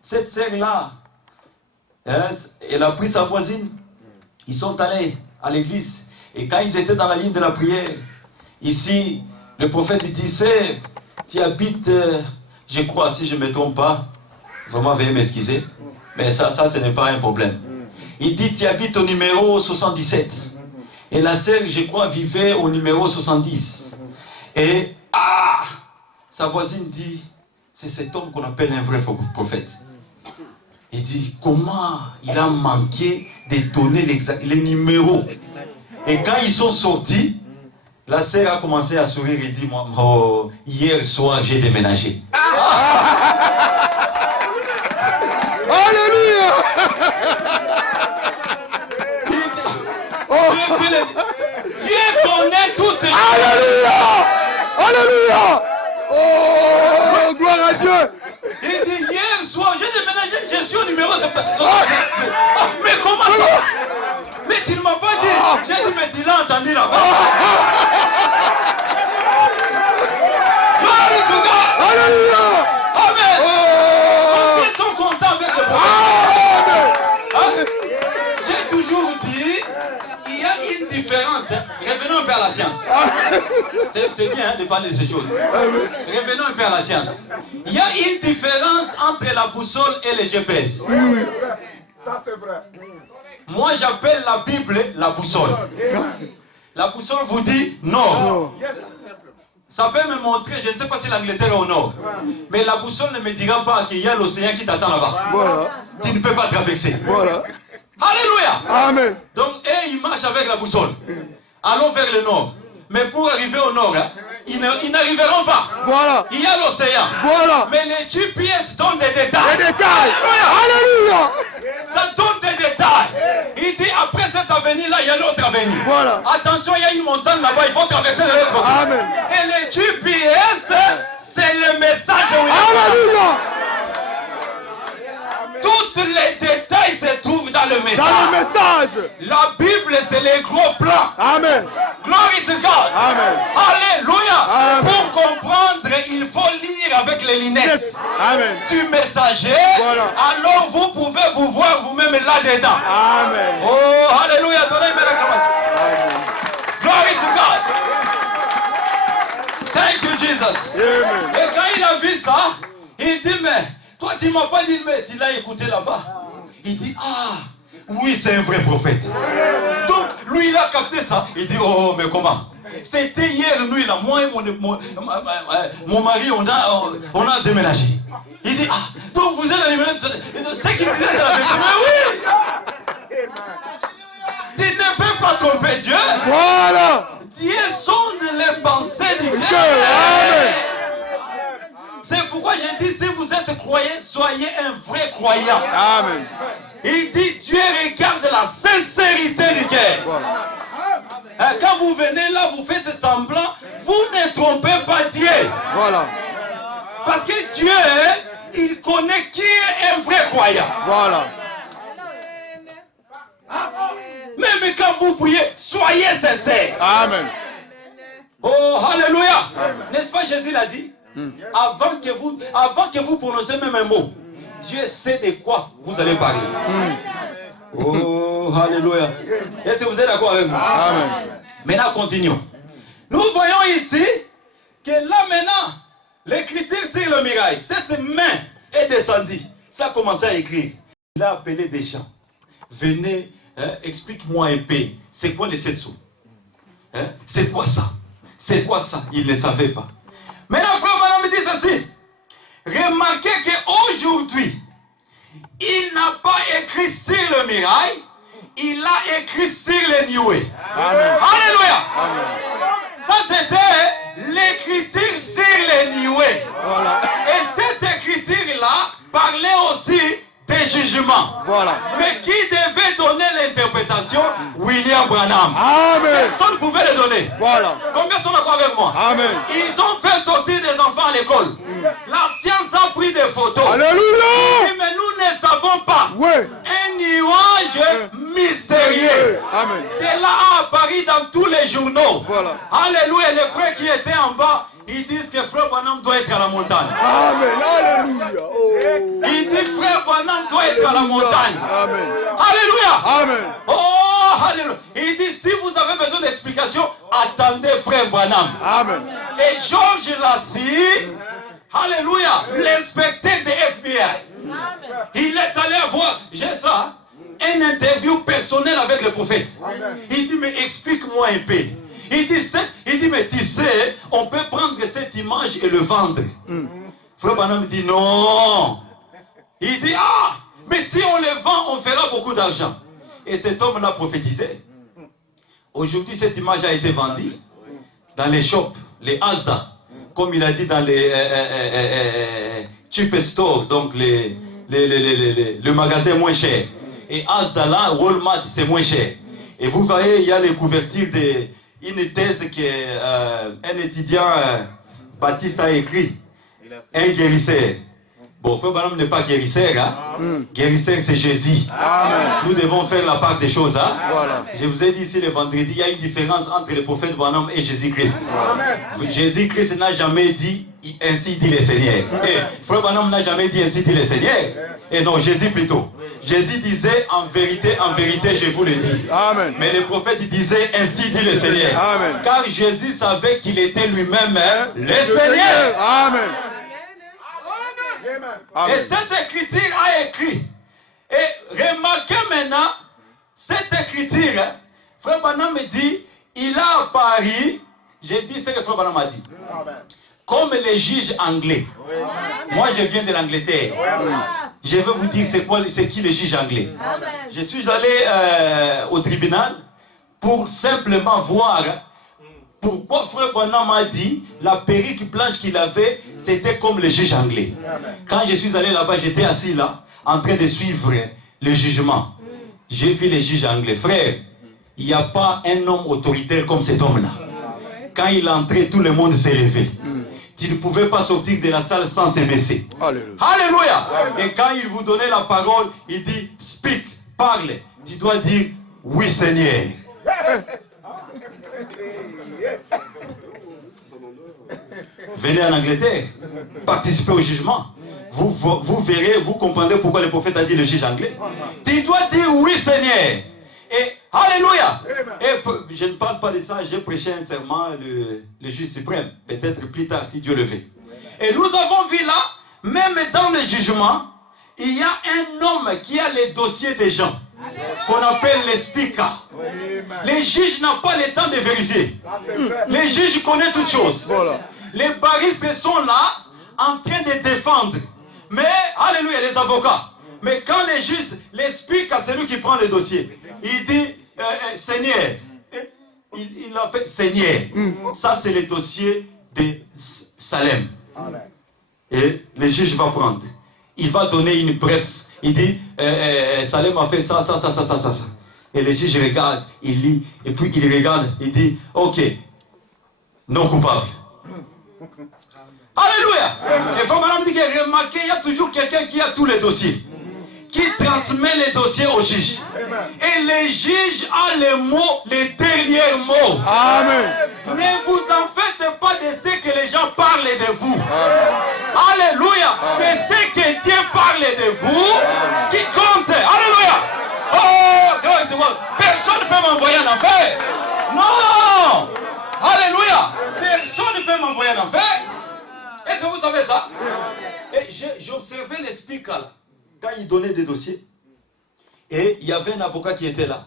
Cette sœur-là, elle a pris sa voisine. Ils sont allés à l'église. Et quand ils étaient dans la ligne de la prière, ici, le prophète dit, sœur, tu habites, je crois, si je ne me trompe pas, vraiment veuillez m'excuser, mais ça ce n'est pas un problème. Il dit, tu habites au numéro 77. Et la sœur, je crois, vivait au numéro 70. Et, sa voisine dit, c'est cet homme qu'on appelle un vrai prophète. Il dit, comment il a manqué de donner les numéros. Et quand ils sont sortis, la sœur a commencé à sourire et dit, moi, oh, hier soir, j'ai déménagé. Alléluia. Dieu connaît toutes les choses. Alléluia. Alléluia. Oh, gloire à Dieu. Il dit, hier soir, j'ai déménagé, je suis au numéro 7. Mais comment ça? Mais tu ne m'as pas dit. J'ai dit, mais tu l'as entendu là-bas. Glory to God. Alléluia. Amen. Oh. Ils sont contents avec le prophète. Hein? J'ai toujours dit, il y a une différence. Revenons un peu à la science. C'est bien de parler de ces choses. Revenons un peu à la science. Il y a une différence entre la boussole et le GPS. Oui. Ça, c'est vrai. Moi, j'appelle la Bible la boussole. La boussole vous dit nord. Ça peut me montrer, je ne sais pas si l'Angleterre est au nord. Mais la boussole ne me dira pas qu'il y a l'océan qui t'attend là-bas. Voilà. Tu ne peux pas traverser. Voilà. Alléluia. Amen. Donc, ils marchent avec la boussole. Allons vers le nord. Mais pour arriver au nord, hein, ils n'arriveront pas. Voilà. Il y a l'océan. Voilà. Mais les GPS donnent des détails. Les détails. Alléluia. Ça donne des détails. Il dit après cette avenue-là, il y a l'autre avenue. Voilà. Attention, il y a une montagne là-bas, il faut traverser de l'autre côté. Amen. Et les GPS, c'est le message de William. Alléluia. Tous les détails se trouvent dans le message. Dans le message. La Bible, c'est les gros plans. Amen. Glory to God. Amen. Alléluia. Amen. Pour comprendre, il faut lire avec les lunettes. Yes. Amen. Du messager. Voilà. Alors vous pouvez vous voir vous-même là-dedans. Amen. Oh, alléluia. Donnez-moi la caméra. Glory to God. Thank you, Jesus. Amen. Et quand il a vu ça, il dit, mais toi tu m'as pas dit, mais tu l'as écouté là-bas. Il dit, ah, oui, c'est un vrai prophète. Donc, lui, il a capté ça. Il dit, oh, mais comment? C'était hier nuit, là, moi et mon mari, on a déménagé. Il dit, ah, donc vous êtes allé, c'est qui me disait c'est la vérité. Mais oui! Tu ne peux pas tromper Dieu. Voilà. Dieu sonde les pensées du cœur. Amen. C'est pourquoi j'ai dit, si vous êtes croyant, soyez un vrai croyant. Amen. Il dit, Dieu regarde la sincérité du cœur. Voilà. Quand vous venez là, vous faites semblant, vous ne trompez pas Dieu. Voilà. Parce que Dieu, il connaît qui est un vrai croyant. Voilà. Même quand vous priez, soyez sincères. Amen. Oh, alléluia. N'est-ce pas, Jésus l'a dit? Avant que vous prononcez même un mot, Dieu sait de quoi vous allez parler. Oh, alléluia. Est-ce que vous êtes d'accord avec moi? Amen. Maintenant, continuons. Nous voyons ici que là maintenant, l'écriture sur le mirail, cette main est descendue. Ça a commencé à écrire. Il a appelé des gens. Venez, explique-moi un peu. C'est quoi les 7 sous? C'est quoi ça? C'est quoi ça? Il ne savait pas. Maintenant, frère Manon me dit ceci. Remarquez qu'aujourd'hui, il n'a pas écrit sur le mirail, il a écrit sur les nuées. Amen. Alléluia. Amen. Ça, c'était l'écriture sur les nuées. Voilà. Et cette écriture-là parlait aussi des jugements. Voilà. Mais qui devait donner l'interprétation? William Branham. Amen. Personne ne pouvait le donner. Voilà. Combien sont d'accord avec moi? Amen. Ils ont fait sortir des enfants à l'école. La science a pris des photos. Alléluia. Mais nous ne savons pas. Oui. Un nuage mystérieux. Amen. Cela a apparu dans tous les journaux. Voilà. Alléluia. Les frères qui étaient en bas, ils disent que frère Branham doit être à la montagne. Amen. Alléluia. Oh. Il dit frère Branham doit être à la montagne. Amen. Alléluia. Amen. Oh, alléluia. Il dit si vous avez besoin d'explications, attendez frère Branham. Amen. Et Georges Lassie, alléluia, l'inspecteur de FBI, il est allé avoir, j'ai ça, une interview personnelle avec le prophète. Il dit mais explique-moi un peu. Il dit mais tu sais, on peut prendre cette image et le vendre. Frère Branham dit non. Il dit, ah, mais si on les vend, on fera beaucoup d'argent. Et cet homme l'a prophétisé. Aujourd'hui, cette image a été vendue dans les shops, les Asda, comme il a dit dans les cheap stores, donc le magasin moins cher. Et Asda là, Walmart, c'est moins cher. Et vous voyez, il y a les couvertures d'une thèse qu'un étudiant Baptiste a écrit, un guérisseur. Bon, Frère Branham n'est pas guérisseur, hein? Guérisseur, c'est Jésus. Amen. Nous devons faire la part des choses. Hein? Voilà. Je vous ai dit ici le vendredi, il y a une différence entre le prophète Branham et Jésus-Christ. Jésus-Christ n'a jamais dit ainsi dit le Seigneur. Et Frère Branham n'a jamais dit ainsi dit le Seigneur. Et non, Jésus plutôt. Jésus disait en vérité, je vous le dis. Amen. Mais le prophète disait ainsi dit le Seigneur. Amen. Car Jésus savait qu'il était lui-même le Seigneur. Amen. Amen. Et cette écriture a écrit. Et remarquez maintenant, cette écriture, Frère Branham me dit, il a apparu, j'ai dit ce que Frère Branham a dit, comme les juges anglais. Moi je viens de l'Angleterre. Je vais vous dire c'est qui les juges anglais. Je suis allé au tribunal pour simplement voir pourquoi Frère Branham a dit la perruque blanche qu'il avait, c'était comme le juge anglais. Quand je suis allé là-bas, j'étais assis là, en train de suivre le jugement. J'ai vu les juges anglais. Frère, il n'y a pas un homme autoritaire comme cet homme-là. Quand il entrait, tout le monde s'est levé. Tu ne pouvais pas sortir de la salle sans se baisser. Alléluia. Alléluia. Et quand il vous donnait la parole, il dit, speak, parle. Tu dois dire, oui Seigneur. Venez en Angleterre, participez au jugement. Vous verrez, vous comprendrez pourquoi le prophète a dit le juge anglais. Tu dois dire oui Seigneur. Et alléluia. Et je ne parle pas de ça, j'ai prêché un serment, le juge suprême. Peut-être plus tard si Dieu le veut. Et nous avons vu là, même dans le jugement, il y a un homme qui a les dossiers des gens, qu'on appelle les speakers. Les juges n'ont pas le temps de vérifier. Les juges connaissent toutes choses. Les baristes sont là, en train de défendre. Mais, alléluia, les avocats. Mais quand les juges l'expliquent à celui qui prend le dossier, il dit, Seigneur, il appelle Seigneur. Ça, c'est le dossier de Salem. Et le juge va prendre. Il va donner une preuve. Il dit, Salem a fait ça. Et le juge regarde, il lit, et puis il regarde, il dit, ok, non coupable. Alléluia. Et Frère Branham dit que remarquez, il y a toujours quelqu'un qui a tous les dossiers, qui transmet les dossiers au juge. Et le juge a les mots, les derniers mots. Amen. Ne vous en faites pas de ce que les gens parlent de vous. Alléluia. C'est ce que Dieu parle de vous qui compte. Alléluia. Oh, personne ne peut m'envoyer en enfer. Non. Alléluia. Personne ne peut m'envoyer en enfer. Est-ce que vous savez ça? Et j'observais les speakers là, quand ils donnaient des dossiers. Et il y avait un avocat qui était là.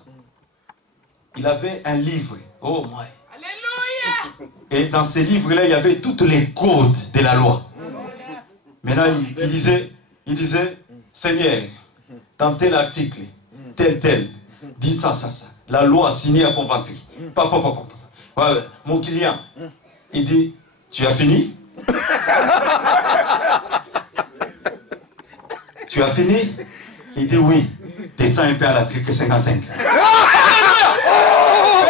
Il avait un livre. Oh my. Alléluia. Et dans ce livre-là, il y avait tous les codes de la loi. Maintenant, il disait, Seigneur, dans tel article, tel, dis ça. La loi signée à Coventry. Ouais, mon client, il dit, tu as fini? Tu as fini? Il dit oui. Descends un peu à l'article 55.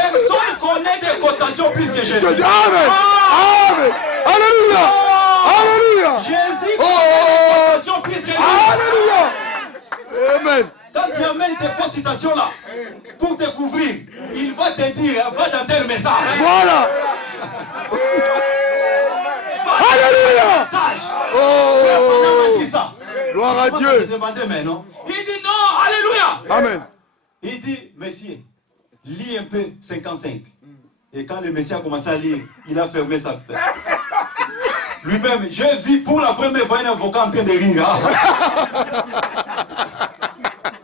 Personne connaît des cotations plus que Jésus. Amen. Amen. Alléluia. Alléluia. Jésus connaît des cotations plus que Jésus. Alléluia. Amen. Quand tu amènes tes fausses citations là, pour découvrir, il va te dire, va dans tel message. Voilà. Alléluia. Oh. Gloire à Dieu. Il dit non, alléluia. Amen. Il dit, Messieurs, lis un peu 55. Et quand le Messie a commencé à lire, il a fermé sa tête. Lui-même, j'ai vu pour la première fois un avocat en train de rire.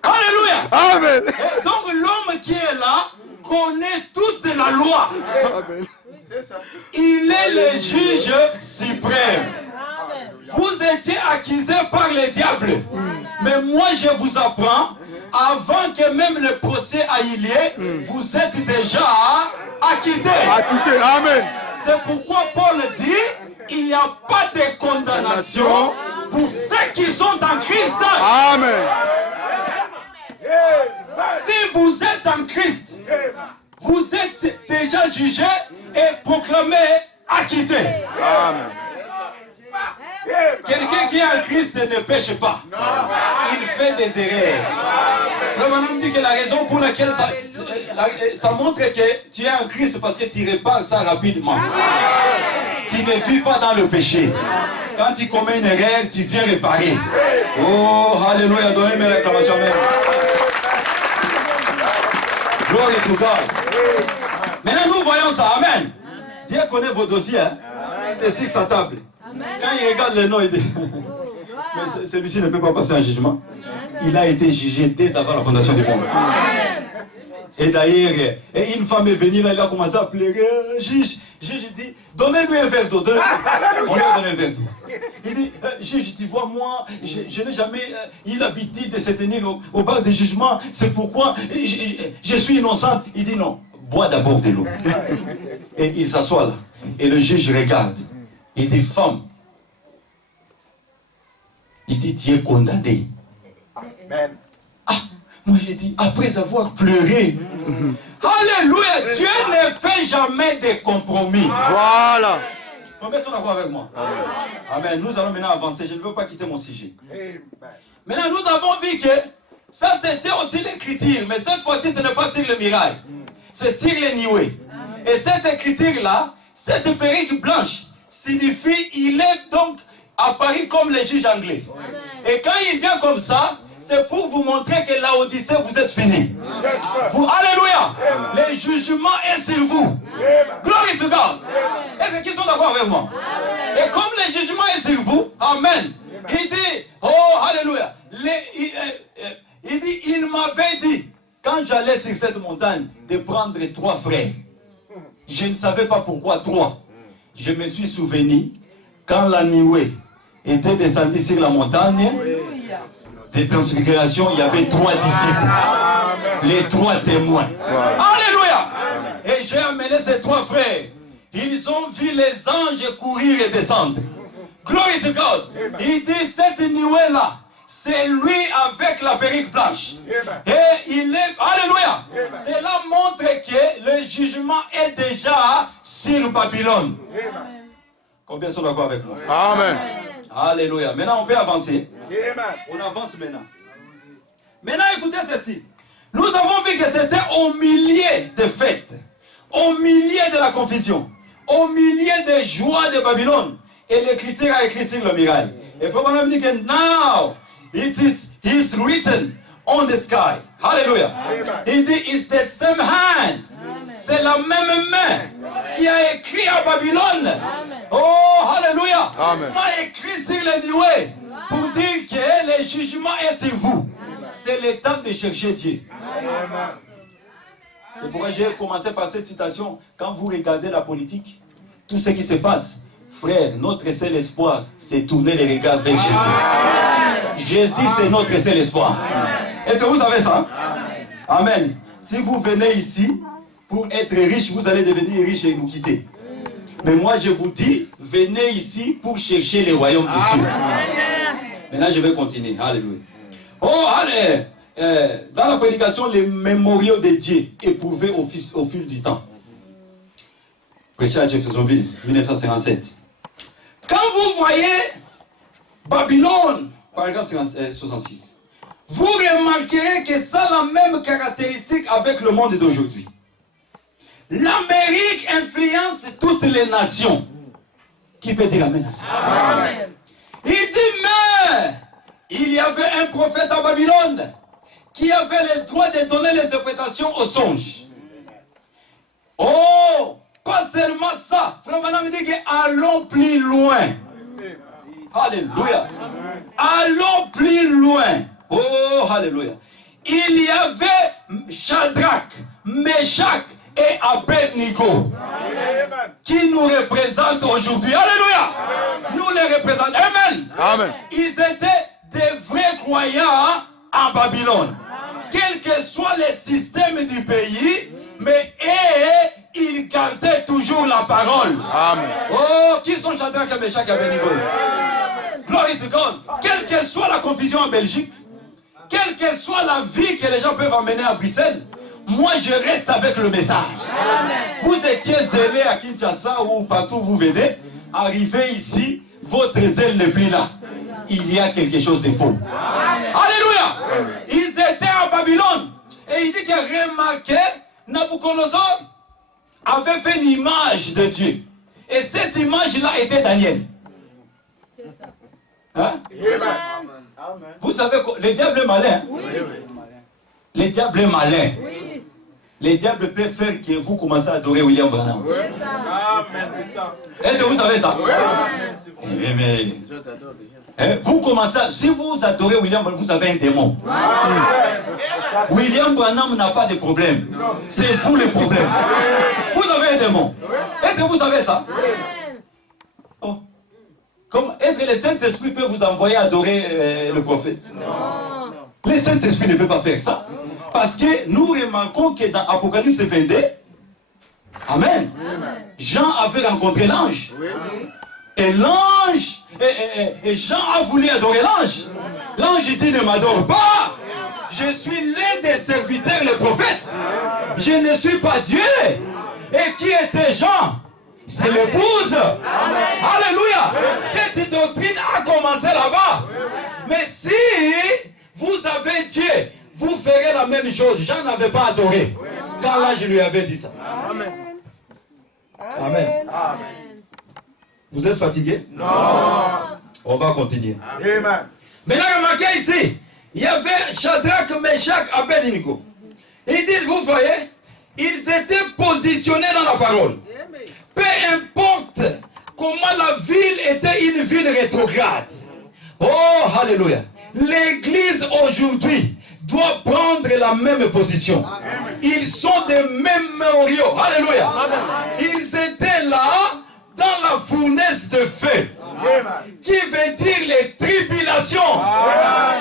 Alléluia. Amen. Et donc l'homme qui est là connaît toute la loi. Amen. Il est le juge suprême. vous étiez accusés par les diables. Mais moi, je vous apprends, avant que même le procès aille lieu, vous êtes déjà acquittés. Acquitté. Amen. C'est pourquoi Paul dit, il n'y a pas de condamnation pour ceux qui sont en Christ. Amen. Si vous êtes en Christ, vous êtes déjà jugé et proclamé acquitté. Amen. Quelqu'un qui est en Christ ne pêche pas. Il fait des erreurs. Le bonhomme dit que la raison pour laquelle ça montre que tu es en Christ, parce que tu répares ça rapidement. Tu ne vis pas dans le péché. Quand tu commets une erreur, tu viens réparer. Oh, alléluia, donnez mes réclamations même. Glory to God. Maintenant, nous voyons ça. Amen. Dieu connaît vos dossiers. Hein? C'est sur sa table. Quand il regarde le nom, il dit mais celui-ci ne peut pas passer un jugement. Il a été jugé dès avant la fondation du monde. Et d'ailleurs, une femme est venue là, il a commencé à pleurer. Juge, il dit, donnez-lui un verre d'eau. On lui a donné un verre d'eau. Il dit, juge, tu vois, moi, je n'ai jamais eu l'habitude de se tenir au bar de jugement. C'est pourquoi je suis innocente. Il dit non, bois d'abord de l'eau. Et il s'assoit là. Et le juge regarde. Il dit, femme. Il dit, tu es condamné. Amen. Ah, moi j'ai dit, après avoir pleuré. Alléluia, Dieu ne fait jamais de compromis. Voilà. Combien sont d'accord avec moi? Amen. Nous allons maintenant avancer. Je ne veux pas quitter mon sujet. Maintenant, nous avons vu que ça c'était aussi l'écriture. Mais cette fois-ci, ce n'est pas sur le miracle. C'est sur les nioués. Et cette écriture-là, cette perruque blanche, signifie il est donc apparu comme le juge anglais. Et quand il vient comme ça, c'est pour vous montrer que là Odyssée, vous êtes fini. Vous, alléluia. Le jugement est sur vous. Glory to God. Est-ce qu'ils sont d'accord avec moi? Et comme le jugement est sur vous, amen. Il dit, oh, alléluia. Il dit, il m'avait dit, quand j'allais sur cette montagne, de prendre 3 frères. Je ne savais pas pourquoi 3. Je me suis souvenu, quand la nuée était descendue sur la montagne, des transfigurations, il y avait 3 disciples. Les 3 témoins. Alléluia. Et j'ai amené ces 3 frères. Ils ont vu les anges courir et descendre. Glory to God. Il dit, cette nuée-là, c'est lui avec la perruque blanche. Et il est... Alléluia. Cela montre que le jugement est déjà sur Babylone. Combien sont d'accord avec moi? Amen. Alléluia. Maintenant, on peut avancer. On avance maintenant. Maintenant, écoutez ceci. Nous avons vu que c'était au milieu des fêtes, au milieu de la confusion, au milieu des joies de Babylone. Et l'Écriture a écrit sur le miracle. Et Frère dit que now it is written on the sky. Hallelujah. Il dit it's the same hand. C'est la même main qui a écrit à Babylone. Oh, alléluia. Ça écrit sur les nuées pour dire que le jugement est sur vous. C'est le temps de chercher Dieu. C'est pourquoi j'ai commencé par cette citation. Quand vous regardez la politique, tout ce qui se passe, frère, notre seul espoir, c'est tourner les regards vers Jésus. Jésus, c'est notre seul espoir. Est-ce que vous savez ça? Amen. Si vous venez ici pour être riche, vous allez devenir riche et nous quitter. Mais moi, je vous dis, venez ici pour chercher le royaume de Dieu. Maintenant, je vais continuer. Alléluia. Oh, allez. Dans la prédication, les mémoriaux de Dieu éprouvés au fil du temps. Prêché à Jeffersonville, 1957. Quand vous voyez Babylone, par exemple 66, vous remarquerez que ça a la même caractéristique avec le monde d'aujourd'hui. L'Amérique influence toutes les nations. Qui peut dire amen à ça? Amen. Il dit, mais il y avait un prophète à Babylone qui avait le droit de donner l'interprétation aux songes. Oh, pas seulement ça. Frère Branham dit que allons plus loin. Alléluia. Allons plus loin. Oh, alléluia. Il y avait Shadrach, Meshach et Abednego. qui nous représentent aujourd'hui. Alléluia. Nous les représentons. Amen. Amen. Ils étaient des vrais croyants en Babylone. Quel que soit le système du pays, mais ils gardaient toujours la parole. Amen. Oh, qui sont Shadrach, Meshach et Abednego? Glory to God. Quelle que soit la confusion en Belgique, quelle que soit la vie que les gens peuvent emmener à Bruxelles, moi je reste avec le message. Amen. Vous étiez zélé à Kinshasa ou partout où vous venez, arrivez ici, votre zèle n'est plus là. Il y a quelque chose de faux. Amen. Alléluia. Amen. Ils étaient à Babylone. Et il dit qu'il a remarqué, Nabucodonosor avait fait l'image de Dieu. Et cette image-là était Daniel. Hein? Amen. Vous savez, le diable est malin. Oui. Le diable est malin. Oui. Le diable peut faire que vous commencez à adorer William Branham. Oui. Amen, c'est ça. Est-ce que vous savez ça? Oui. Mais vous commencez à, si vous adorez William Branham, vous avez un démon. William Branham n'a pas de problème. C'est vous le problème. Vous avez un démon. Est-ce que vous savez ça? Oh. Est-ce que le Saint-Esprit peut vous envoyer adorer le prophète? Non. Le Saint-Esprit ne peut pas faire ça. Parce que nous remarquons que dans Apocalypse 22, Amen, Jean avait rencontré l'ange. Et l'ange, et Jean a voulu adorer l'ange. L'ange dit, ne m'adore pas. Je suis l'un des serviteurs, le prophète. Je ne suis pas Dieu. Et qui était Jean? C'est l'épouse. Alléluia. Cette doctrine a commencé là-bas. Mais si vous avez Dieu, vous ferez la même chose. Jean n'avait pas adoré. Quand là, je lui avais dit ça. Amen. Amen. Vous êtes fatigué? Non. On va continuer. Amen. Maintenant, remarquez ici. Il y avait Shadrach, Meshach, Abednego. Il dit, vous voyez, ils étaient positionnés dans la parole. Peu importe comment la ville était une ville rétrograde. Oh, alléluia. L'église aujourd'hui doit prendre la même position. Ils sont des mémoriaux. Alléluia. Ils étaient là dans la fournaise de feu. Qui veut dire les tribulations.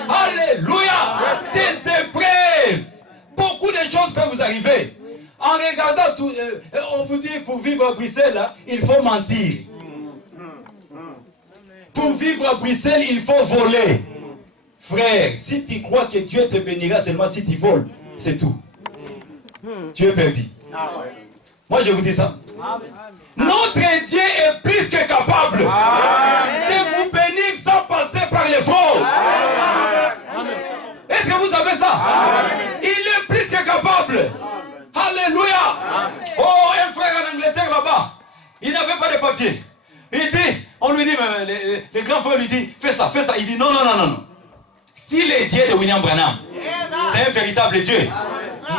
Alléluia. Des épreuves. Beaucoup de choses peuvent vous arriver. En regardant tout, on vous dit pour vivre à Bruxelles, hein, il faut mentir. Pour vivre à Bruxelles, il faut voler. Frère, si tu crois que Dieu te bénira seulement si tu voles, c'est tout. Tu es perdu. Moi je vous dis ça. Notre Dieu est plus que capable de vous bénir sans passer par les faux. Est-ce que vous savez ça? Il est plus que capable. Alléluia. Oh, un frère en Angleterre là-bas, il n'avait pas de papier. Il dit, on lui dit, le grand frère lui dit, fais ça, fais ça. Il dit, non, non, non, non, non. Si le Dieu de William Branham, c'est un véritable Dieu,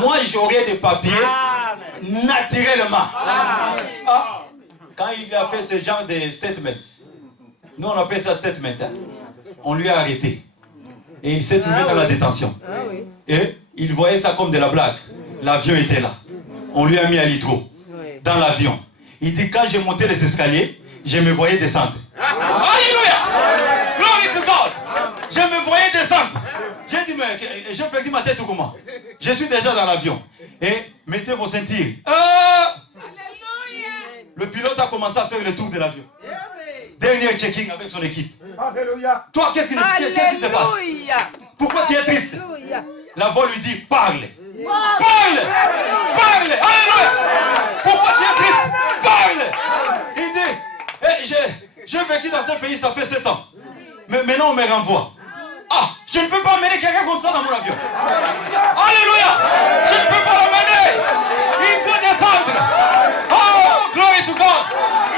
moi j'aurais des papiers naturellement. Ah, quand il a fait ce genre de statement, nous on appelle ça statement, hein, on lui a arrêté. Et il s'est trouvé dans la détention. Et il voyait ça comme de la blague. L'avion était là. On lui a mis un litro dans l'avion. Il dit, quand j'ai monté les escaliers, je me voyais descendre. Alléluia! Glory to God! Je me voyais descendre. J'ai dit, mais j'ai perdu ma tête ou comment? Je suis déjà dans l'avion. Et mettez vos ceintures. Le pilote a commencé à faire le tour de l'avion. Dernier checking avec son équipe. Alléluia. Toi, qu'est-ce qui te passe? Pourquoi tu es triste? La voix lui dit, parle. Parle! Parle! Alléluia! Pourquoi tu es triste? Parle! Il dit, j'ai vécu dans ce pays, ça fait 7 ans. Mais maintenant on me renvoie. Ah, je ne peux pas emmener quelqu'un comme ça dans mon avion. Alléluia! Je ne peux pas l'emmener. Il faut descendre. Oh, glory to God.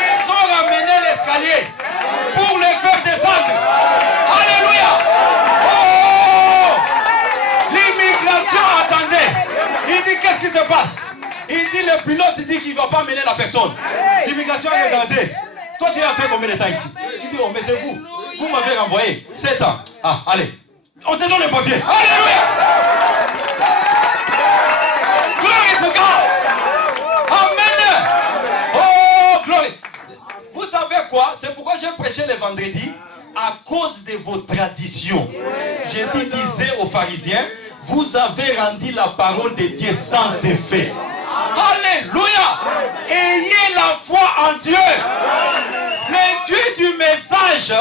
Ils ont ramené l'escalier pour les faire descendre. Alléluia! Oh! L'immigration attendait. Il dit, qu'est-ce qui se passe? Il dit, le pilote dit qu'il ne va pas amener la personne. L'immigration a regardé. Toi, tu as fait combien de temps ici? Il dit, oh, mais c'est vous. Vous m'avez renvoyé 7 ans. Ah, allez. On te donne les papiers. Alléluia. Glory to God. Amen. Oh, vendredi, à cause de vos traditions. Jésus disait aux pharisiens, vous avez rendu la parole de Dieu sans effet. Alléluia. Ayez la foi en Dieu. Le Dieu du message,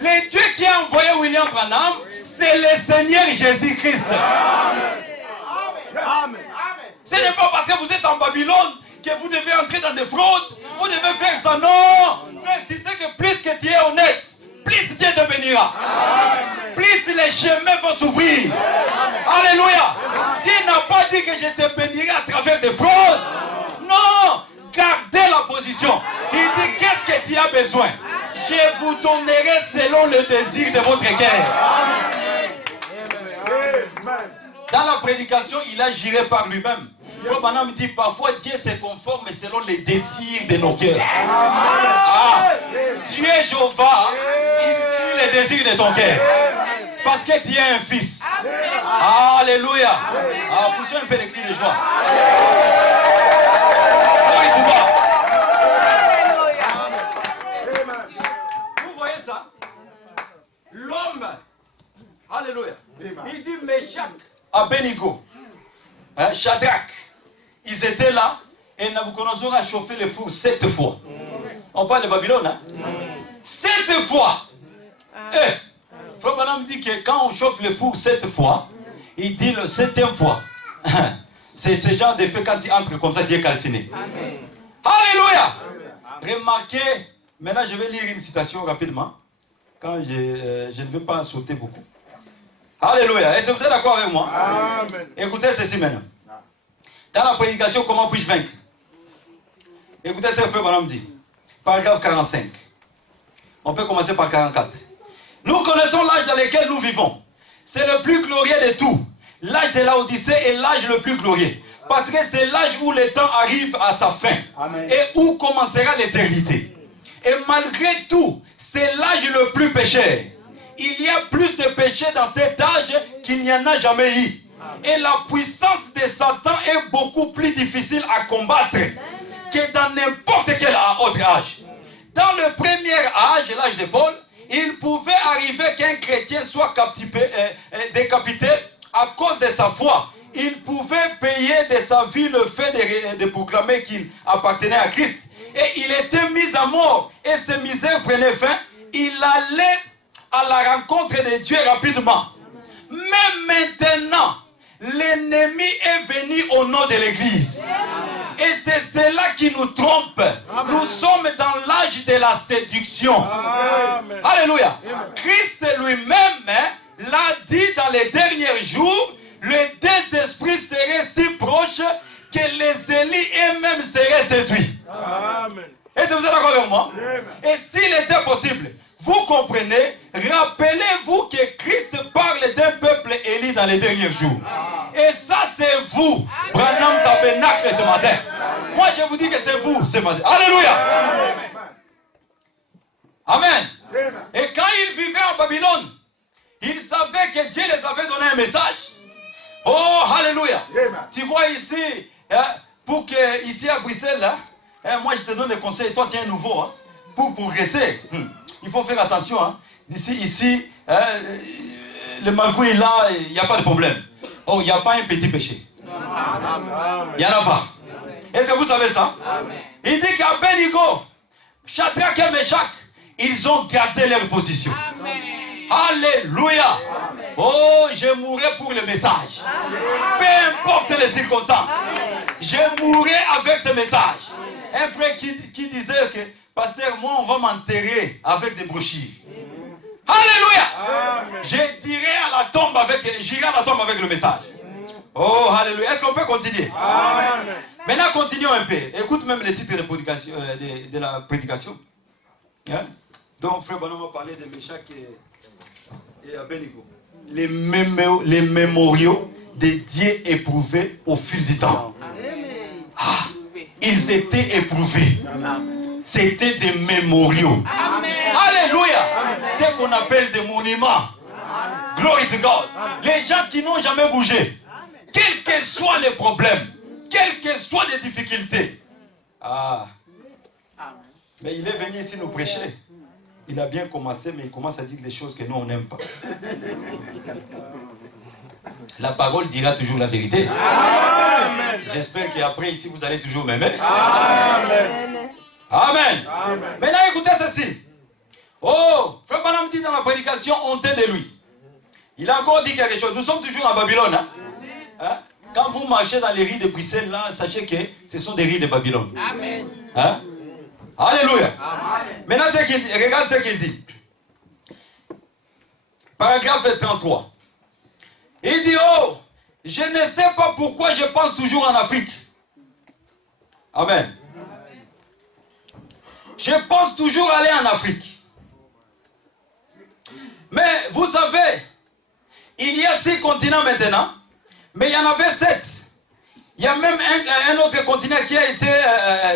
le Dieu qui a envoyé William Branham, c'est le Seigneur Jésus-Christ. Ce n'est pas parce que vous êtes en Babylone que vous devez entrer dans des fraudes. Vous devez faire ça. Non. Frère, tu sais que plus que tu es honnête, plus Dieu te bénira. Plus les chemins vont s'ouvrir. Alléluia. Dieu n'a pas dit que je te bénirai à travers des fraudes. Non. Gardez la position. Il dit qu'est-ce que tu as besoin. Je vous donnerai selon le désir de votre cœur. Dans la prédication, il a géré par lui-même. Frère Branham dit parfois Dieu se conforme selon les désirs de nos cœurs. Dieu Jéhovah, il suit les désirs de ton cœur. Parce que tu es un fils. Alléluia. Poussez un peu les cris de joie. Vous voyez ça? L'homme, alléluia, il dit Meshach, Abednego, Shadrach, ils étaient là et Nabucodonosor a chauffé le four 7 fois. On parle de Babylone, hein? 7 fois. Frère Branham dit que quand on chauffe le four 7 fois, il dit le 7e fois. C'est ce genre d'effet quand il entre comme ça, Dieu est calciné. Amen. Alléluia. Remarquez, maintenant je vais lire une citation rapidement, quand je ne veux pas sauter beaucoup. Alléluia. Est-ce que vous êtes d'accord avec moi? Amen. Écoutez ceci maintenant. Dans la prédication, comment puis-je vaincre? Écoutez ce que Frère Branham dit. Paragraphe 45. On peut commencer par 44. Nous connaissons l'âge dans lequel nous vivons. C'est le plus glorieux de tout. L'âge de la Odyssée est l'âge le plus glorieux. Parce que c'est l'âge où le temps arrive à sa fin. Amen. Et où commencera l'éternité. Et malgré tout, c'est l'âge le plus pécheur. Il y a plus de péché dans cet âge qu'il n'y en a jamais eu. Et la puissance de Satan est beaucoup plus difficile à combattre que dans n'importe quel autre âge. Dans le premier âge, l'âge de Paul, il pouvait arriver qu'un chrétien soit décapité à cause de sa foi. Il pouvait payer de sa vie le fait de proclamer qu'il appartenait à Christ. Et il était mis à mort. Et ses misères prenaient fin. Il allait à la rencontre de Dieu rapidement. Mais maintenant, l'ennemi est venu au nom de l'Église. Et c'est cela qui nous trompe. Nous sommes dans l'âge de la séduction. Amen. Alléluia. Amen. Christ lui-même l'a dit dans les derniers jours, les deux esprits seraient si proches que les élis eux-mêmes seraient séduits. Amen. Est-ce que vous êtes d'accord avec moi? Amen. Et s'il était possible, vous comprenez, rappelez-vous que Christ parle d'un peuple élu dans les derniers jours. Et ça, c'est vous, Branham Tabernacle ce matin. Moi, je vous dis que c'est vous ce matin. Alléluia. Amen. Et quand ils vivaient en Babylone, ils savaient que Dieu les avait donné un message. Oh, alléluia. Tu vois ici, pour que ici à Bruxelles, moi je te donne des conseils, toi tu es un nouveau, pour progresser. Il faut faire attention. Ici, le magouille là, il n'y a pas de problème. Oh, il n'y a pas un petit péché. Il n'y en a pas. Est-ce que vous savez ça? Amen. Il dit qu'Abednego, Shadrach et Meshach, ils ont gardé leur position. Amen. Alléluia. Amen. Oh, je mourrai pour le message. Amen. Peu importe les circonstances. Amen. Je mourrai avec ce message. Amen. Un frère qui disait que, pasteur, moi on va m'enterrer avec des brochures. Alléluia. Amen. J'irai à la tombe avec le message. Oh, alléluia. Est-ce qu'on peut continuer? Amen. Maintenant, continuons un peu. Écoute même le titre de la prédication. Hein? Donc, Frère Branham a parlé de Meshach et Abednego. Les mémoriaux des dieux éprouvés au fil du temps. Ils étaient éprouvés. C'était des mémoriaux. Amen. Alléluia. C'est ce qu'on appelle des monuments. Glory to God. Les gens qui n'ont jamais bougé. Quels que soient les problèmes, quelles que soient les difficultés. Mais il est venu ici nous prêcher. Il a bien commencé, mais il commence à dire des choses que nous, on n'aime pas. La parole dira toujours la vérité. J'espère qu'après, ici, vous allez toujours m'aimer. Amen. Amen. Amen. Maintenant, écoutez ceci. Oh, Frère Branham dit dans la prédication, honteux de lui. Il a encore dit quelque chose. Nous sommes toujours en Babylone. Hein? Hein? Quand vous marchez dans les rues de Bruxelles, là, sachez que ce sont des rues de Babylone. Amen. Hein? Alléluia. Amen. Maintenant, regarde ce qu'il dit. Paragraphe 33. Il dit, oh, je ne sais pas pourquoi je pense toujours en Afrique. Amen. Je pense toujours aller en Afrique. Mais vous savez, il y a 6 continents maintenant, mais il y en avait 7. Il y a même un autre continent qui a été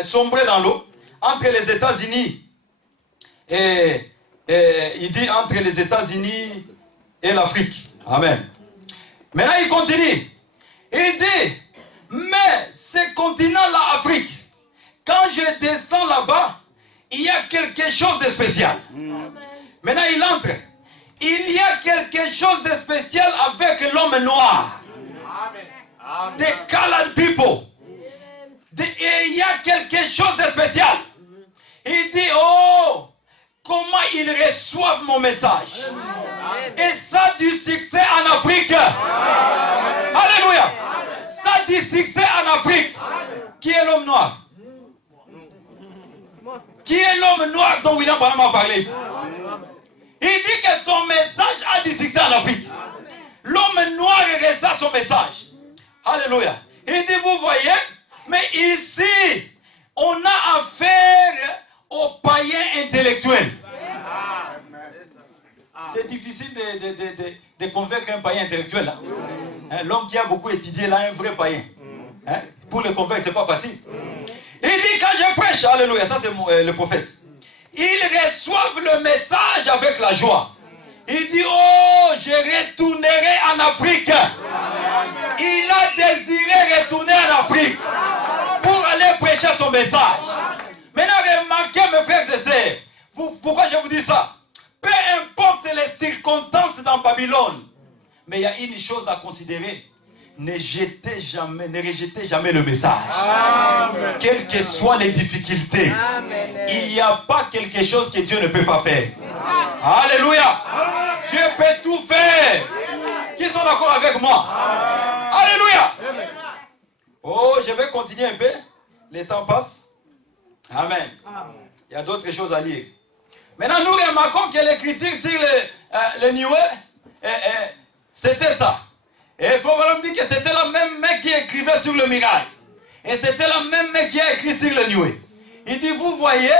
sombré dans l'eau, entre les États-Unis et il dit entre les États-Unis et l'Afrique. Amen. Maintenant, il continue. Il dit, mais ce continent-là, Afrique, quand je descends là-bas, il y a quelque chose de spécial. Maintenant, il entre. Il y a quelque chose de spécial avec l'homme noir. Des colored people. Et il y a quelque chose de spécial. Il dit, oh, comment ils reçoivent mon message. Et ça a du succès en Afrique. Alléluia. Ça a du succès en Afrique. Qui est l'homme noir? Qui est l'homme noir dont William Branham a parlé ici? Il dit que son message a du succès en Afrique. L'homme noir reçoit son message. Alléluia. Il dit, vous voyez, mais ici, on a affaire aux païens intellectuels. C'est difficile de convaincre un païen intellectuel. Hein? L'homme qui a beaucoup étudié, là, un vrai païen. Hein? Pour le convaincre, c'est pas facile. Il dit, quand je prêche, alléluia, ça c'est le prophète, ils reçoivent le message avec la joie. Il dit, oh, je retournerai en Afrique. Il a désiré retourner en Afrique pour aller prêcher son message. Maintenant, remarquez, mes frères et sœurs, pourquoi je vous dis ça? Peu importe les circonstances dans Babylone, mais il y a une chose à considérer. Ne rejetez jamais le message. Amen. Quelles que soient les difficultés, amen, il n'y a pas quelque chose que Dieu ne peut pas faire. Alléluia. Amen. Dieu peut tout faire. Amen. Qui sont d'accord avec moi? Amen. Alléluia. Amen. Oh, je vais continuer un peu. Le temps passe. Amen. Amen. Il y a d'autres choses à lire. Maintenant, nous remarquons que les critiques sur le Niue, c'était ça. Et il faut vraiment dire que c'était la même mec qui écrivait sur le miracle. Et c'était la même mec qui a écrit sur le Niue. Il dit, vous voyez,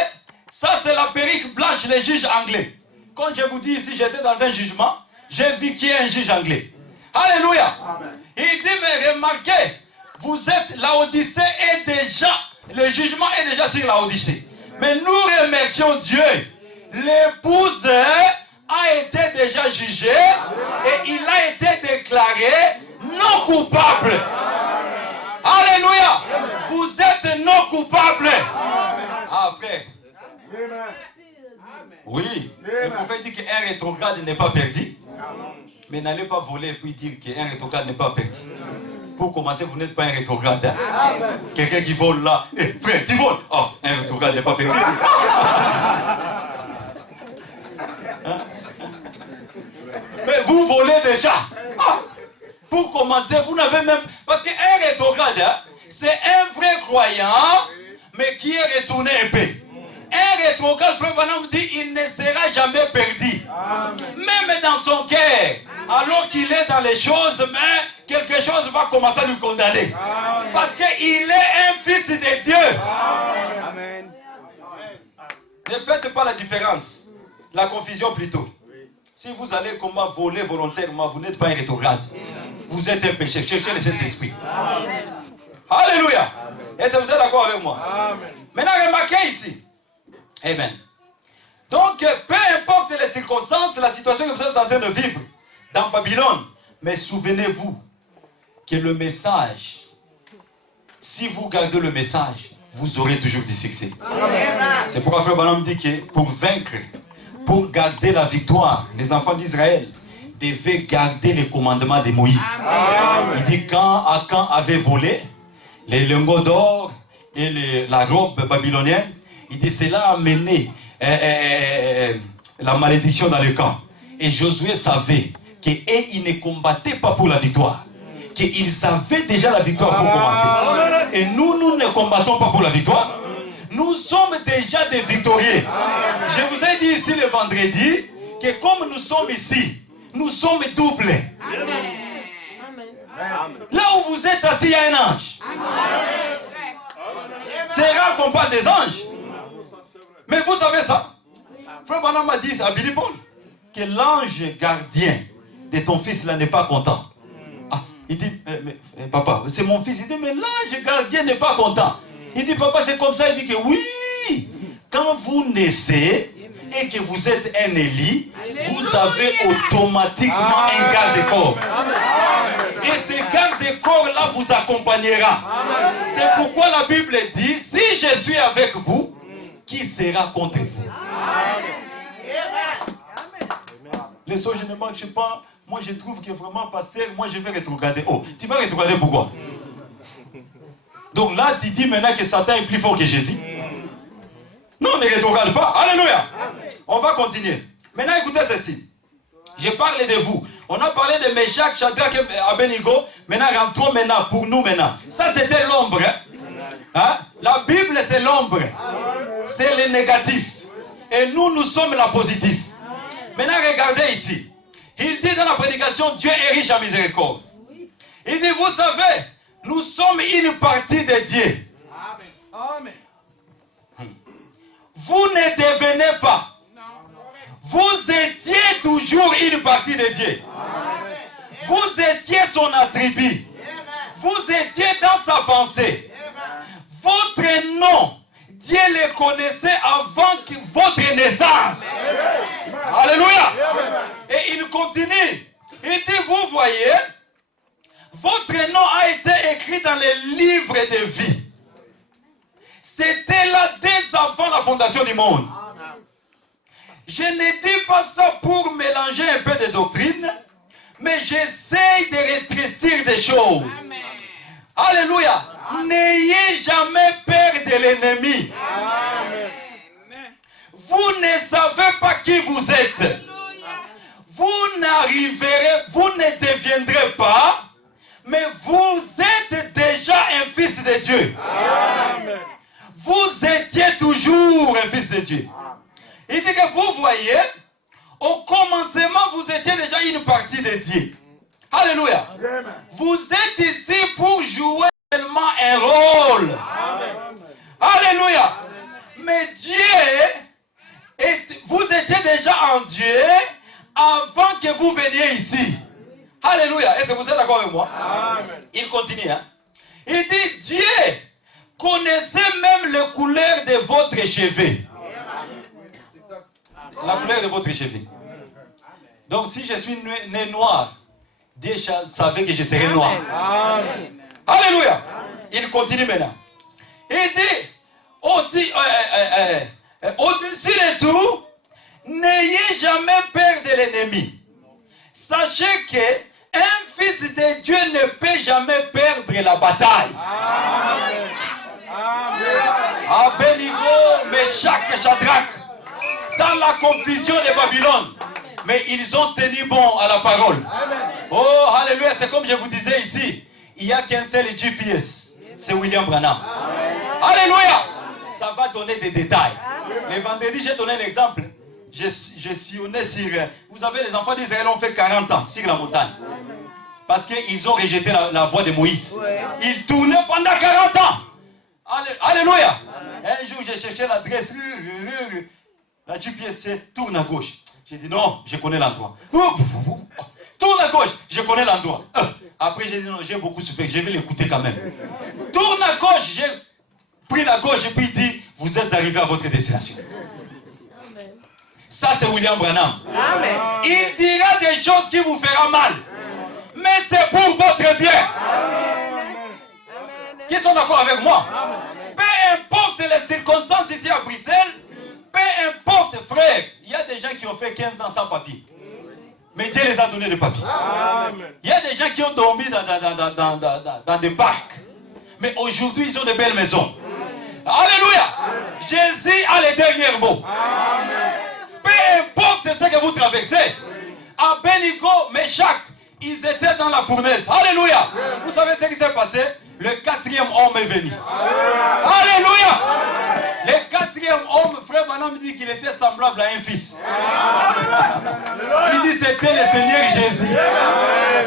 ça c'est la perruque blanche des juges anglais. Quand je vous dis ici, j'étais dans un jugement, j'ai vu qui est un juge anglais. Alléluia. Amen. Il dit, mais remarquez, vous êtes, la Odyssée est déjà, le jugement est déjà sur la Odyssée. Mais nous remercions Dieu. L'épouse a été déjà jugé et il a été déclaré non coupable. Alléluia. Vous êtes non coupable. Ah frère. Oui. Le prophète dit qu'un rétrograde n'est pas perdu. Mais n'allez pas voler et puis dire qu'un rétrograde n'est pas perdu. Pour commencer, vous n'êtes pas un rétrograde. Hein? Quelqu'un qui vole là. Eh, frère, tu voles. Oh, un rétrograde n'est pas perdu. Mais vous volez déjà. Ah, pour commencer, vous n'avez même... Parce qu'un rétrograde, hein, c'est un vrai croyant, mais qui est retourné un peu. Un rétrograde, Frère Branham dit, il ne sera jamais perdu. Amen. Même dans son cœur, alors qu'il est dans les choses, mais quelque chose va commencer à lui condamner. Amen. Parce qu'il est un fils de Dieu. Amen. Ne faites pas la différence. La confusion plutôt. Si vous allez comment voler volontairement, vous n'êtes pas un rétrograde. Vous êtes un péché. Cherchez le Saint-Esprit. Alléluia. Est-ce que vous êtes d'accord avec moi? Amen. Maintenant, remarquez ici. Amen. Donc, peu importe les circonstances, la situation que vous êtes en train de vivre dans Babylone, mais souvenez-vous que le message, si vous gardez le message, vous aurez toujours du succès. C'est pourquoi Frère Branham dit que pour pour garder la victoire, les enfants d'Israël devaient garder les commandements de Moïse. Il dit quand Akan avait volé les lingots d'or et la robe babylonienne, il dit cela a amené la malédiction dans le camp. Et Josué savait qu'ils ne combattaient pas pour la victoire, qu'ils avaient déjà la victoire pour commencer. Et nous ne combattons pas pour la victoire. Nous sommes déjà des victorieux. Je vous ai dit ici le vendredi que comme nous sommes ici, nous sommes doublés. Là où vous êtes assis, il y a un ange. C'est rare qu'on parle des anges. Mais vous savez ça. Frère Branham m'a dit à Billy Paul que l'ange gardien de ton fils là n'est pas content. Ah, il dit, papa, c'est mon fils. Il dit, mais l'ange gardien n'est pas content. Il dit, papa, c'est comme ça. Il dit que oui, quand vous naissez et que vous êtes un Élie, vous avez automatiquement un garde-corps. Et ce garde-corps là vous accompagnera. C'est pourquoi la Bible dit, si je suis avec vous, qui sera contre vous? Les soeurs, je ne marche pas. Moi, je trouve que vraiment, pasteur, moi, je vais rétrograder. Oh, tu vas rétrograder pourquoi? Donc là, tu dis maintenant que Satan est plus fort que Jésus. Non, ne rétrograde pas. Alléluia. On va continuer. Maintenant, écoutez ceci. Je parle de vous. On a parlé de Meshach, Shadrach et Abednego. Maintenant, rentrons maintenant pour nous maintenant. Ça, c'était l'ombre. Hein? La Bible, c'est l'ombre. C'est le négatif. Et nous, nous sommes la positive. Maintenant, regardez ici. Il dit dans la prédication, Dieu est riche en miséricorde. Il dit, vous savez, nous sommes une partie de Dieu. Amen. Vous ne devenez pas. Vous étiez toujours une partie de Dieu. Vous étiez son attribut. Vous étiez dans sa pensée. Votre nom, Dieu le connaissait avant que votre naissance. Alléluia. Et il continue. Il dit, vous voyez, votre nom a été écrit dans les livres de vie. C'était là dès avant la fondation du monde. Je ne dis pas ça pour mélanger un peu de doctrine, mais j'essaie de rétrécir des choses. Alléluia. N'ayez jamais peur de l'ennemi. Vous ne savez pas qui vous êtes. Vous n'arriverez, vous ne deviendrez pas, mais vous êtes déjà un fils de Dieu. Vous étiez toujours un fils de Dieu. Il dit que vous voyez, au commencement, vous étiez déjà une partie de Dieu. Alléluia. Vous êtes ici pour jouer seulement un rôle. Alléluia. Mais Dieu, vous étiez déjà en Dieu avant que vous veniez ici. Alléluia. Est-ce que vous êtes d'accord avec moi? Amen. Il continue. Hein? Il dit, Dieu connaissait même les couleurs de votre cheveux. La couleur de votre cheveux. Donc si je suis né noir, Dieu savait que je serais noir. Amen. Alléluia. Il continue maintenant. Il dit aussi, au-dessus de tout, n'ayez jamais peur de l'ennemi. Sachez que un fils de Dieu ne peut jamais perdre la bataille. Amen. Abednego, Meshach et Shadrach, dans la confusion de Babylone, mais ils ont tenu bon à la parole. Oh, alléluia, c'est comme je vous disais ici, il n'y a qu'un seul GPS, c'est William Branham. Alléluia, ça va donner des détails. Le vendredi, j'ai donné un exemple. Je sillonnais sur... Vous savez, les enfants d'Israël ont fait 40 ans sur la montagne. Parce qu'ils ont rejeté la voix de Moïse. Ils tournaient pendant 40 ans. Alléluia. Un jour, j'ai cherché l'adresse. La GPS, c'est tourne à gauche. J'ai dit non, je connais l'endroit. Tourne à gauche, je connais l'endroit. Après, j'ai dit non, j'ai beaucoup souffert, je vais l'écouter quand même. Tourne à gauche, j'ai pris la gauche et puis dit, vous êtes arrivé à votre destination. Ça, c'est William Branham. Amen. Il dira des choses qui vous feront mal. Mais c'est pour votre bien. Qui sont d'accord avec moi? Peu importe les circonstances ici à Bruxelles, peu importe, frère, il Il y a des gens qui ont fait 15 ans sans papier. Mais Dieu les a donné des papiers. Il y a des gens qui ont dormi dans des parcs. Mais aujourd'hui, ils ont de belles maisons. Alléluia. Jésus a les derniers mots. Peu importe ce que vous traversez. Abednego, Meshach, ils étaient dans la fournaise. Alléluia. Vous savez ce qui s'est passé? Le 4e homme est venu. Alléluia. Le 4e homme, frère Branham dit qu'il était semblable à un fils. Il dit c'était le Seigneur Jésus.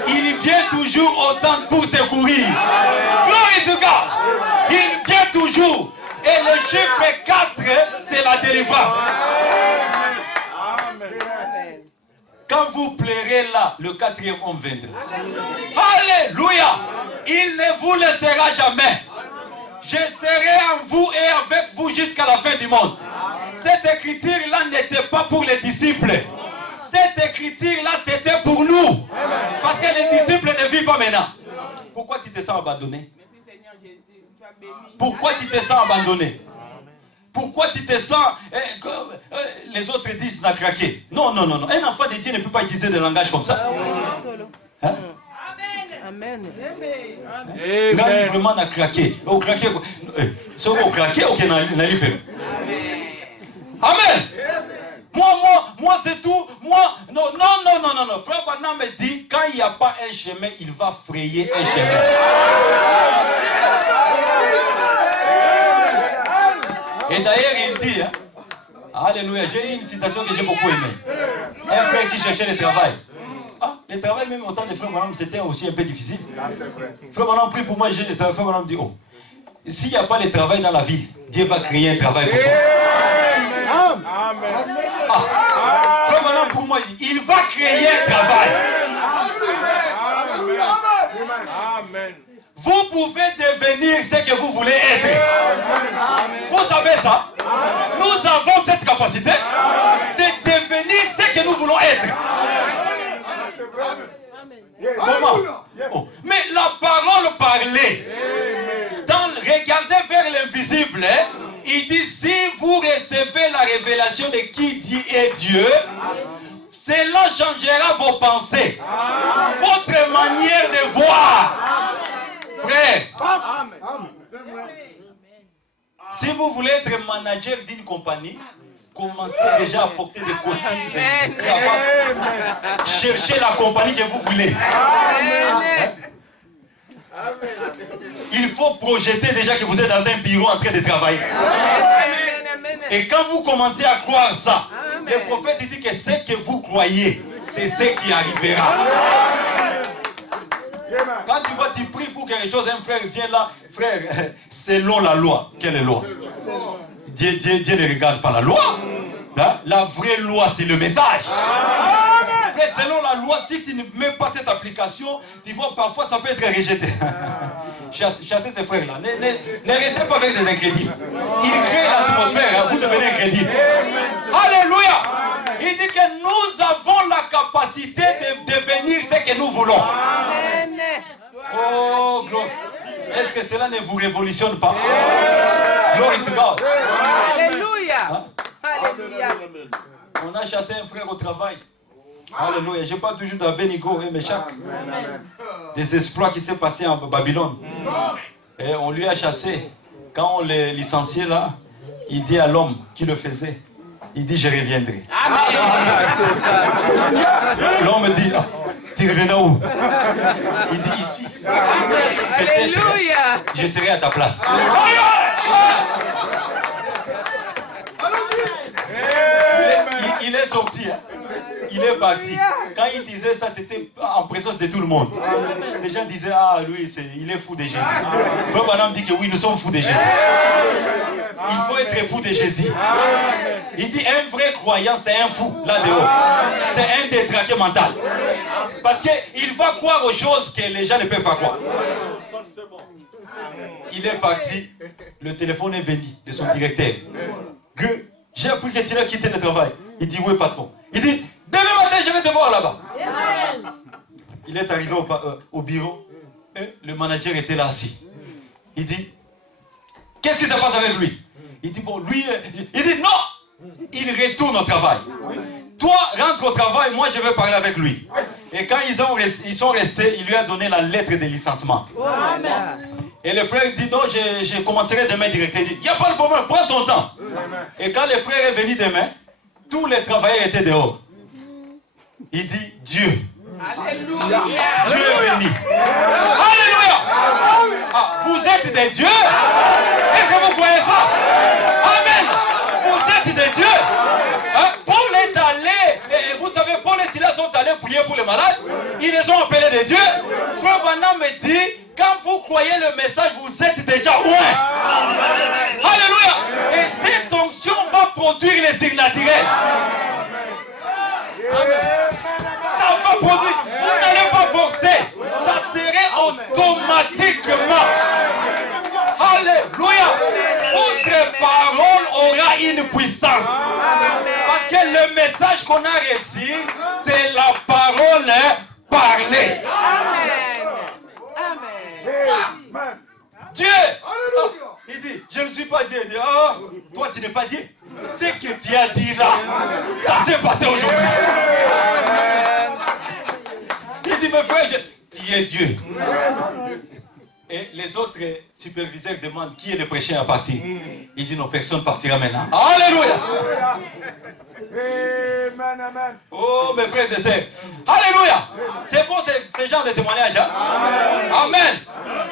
Il vient toujours autant pour secourir. Glory to God. Il vient toujours. Et le chiffre 4, c'est la délivrance. Quand vous plairez là, le 4e homme viendra. Alléluia. Il ne vous laissera jamais. Je serai en vous et avec vous jusqu'à la fin du monde. Cette écriture-là n'était pas pour les disciples. Cette écriture-là, c'était pour nous. Parce que les disciples ne vivent pas maintenant. Pourquoi tu te sens abandonné? Pourquoi tu te sens abandonné? Pourquoi tu te sens... les autres disent n'a craqué. Non, non, non, non. Un enfant de Dieu ne peut pas utiliser des langages comme ça. Hein? Amen. Amen. Vraiment n'a craqué. Au craqué. C'est au craqué ou n'a fait. Amen. Moi c'est tout. Moi, non. Frère Branham me dit, quand il n'y a pas un chemin, il va frayer un chemin. Et d'ailleurs, il dit, hein, alléluia, j'ai une citation que j'ai beaucoup aimée. Un frère qui cherchait le travail. Ah, le travail, même au temps de Frère Branham, c'était aussi un peu difficile. Frère Branham prie pour moi, j'ai le travail. Frère Branham dit, oh, s'il n'y a pas de travail dans la vie, Dieu va créer un travail pour toi. Amen. Ah, Frère Branham pour moi, il va créer un travail. Amen. Vous pouvez devenir ce que vous voulez être. Vous savez ça? Nous avons cette capacité de devenir ce que nous voulons être. Comment? Oh. Mais la parole parlait. Regardez vers l'invisible. Il dit, si vous recevez la révélation de qui dit est Dieu, cela changera vos pensées, votre manière de voir. Frère, si vous voulez être manager d'une compagnie, commencez déjà à porter des costumes, des cravates. Cherchez la compagnie que vous voulez. Il faut projeter déjà que vous êtes dans un bureau en train de travailler. Et quand vous commencez à croire ça, le prophète dit que ce que vous croyez, c'est ce qui arrivera. Quand tu vois, tu pries pour quelque chose, un frère vient là, frère, selon la loi. Quelle loi? Dieu ne regarde pas la loi. Hein? La vraie loi, c'est le message. Mais selon la loi, si tu ne mets pas cette application, tu vois, parfois ça peut être rejeté. Chassez ces frères-là. Ne restez pas avec des incrédules. Ils créent l'atmosphère, hein, vous devenez incrédules. Alléluia. Il dit que nous avons la capacité de devenir ce que nous voulons. Oh, gloire. Est-ce que cela ne vous révolutionne pas? Glory to God. Alléluia. Hein? Alléluia. On a chassé un frère au travail. Alléluia. Je parle toujours d'Abednego et Meshach. Des exploits qui s'est passé en Babylone. Et on lui a chassé. Quand on les licenciait là, il dit à l'homme qui le faisait, il dit je reviendrai. L'homme dit, ah, tu reviendras où? Il dit ici. Alléluia. Je serai à ta place. Il est sorti, hein. Il est parti. Quand il disait ça, tu étais en présence de tout le monde. Les gens disaient, ah lui, il est fou de Jésus. Frère Branham dit que oui, nous sommes fous de Jésus. Il faut être fou de Jésus. Il dit, un vrai croyant, c'est un fou, là-dehors. C'est un détraqué mental. Parce qu'il va croire aux choses que les gens ne peuvent pas croire. Il est parti. Le téléphone est venu de son directeur. J'ai appris que tu as quitté le travail. Il dit, oui, patron. Il dit, demain matin, je vais te voir là-bas. Il est arrivé au bureau. Et le manager était là assis. Il dit, qu'est-ce qui se passe avec lui? Il dit, bon, lui, il dit, non, il retourne au travail. Toi, rentre au travail, moi je vais parler avec lui. Et quand ils sont restés, il lui a donné la lettre de licenciement. Et le frère dit, non, je commencerai demain directement. Il dit, il n'y a pas de problème, prends ton temps. Et quand le frère est venu demain, tous les travailleurs étaient dehors. Il dit, Dieu. Alléluia. Dieu est venu. Alléluia. Ah, vous êtes des dieux. Est-ce que vous croyez ça? Amen. Vous êtes des dieux. Hein? Paul est allé, et vous savez, Paul et Silas sont allés prier pour les malades. Ils les ont appelés des dieux. Frère Branham me dit, quand vous croyez le message, vous êtes déjà loin. Alléluia. Et cette onction va produire les signes naturels. Ça va produire. Vous n'allez pas forcer. Ça serait automatiquement. Alléluia. Votre parole aura une puissance. Parce que le message qu'on a reçu, c'est la parole parlée. Amen. Dieu. Il dit, je ne suis pas Dieu. Il dit, oh, toi tu n'es pas Dieu. Ce que tu as dit là, ça s'est passé aujourd'hui. Il dit, mes frères, tu es Dieu. Et les autres superviseurs demandent qui est le prochain à partir. Il dit, non, personne ne partira maintenant. Alléluia. Oh, mes frères et sœurs. Alléluia. C'est bon ce genre de témoignage. Hein? Amen.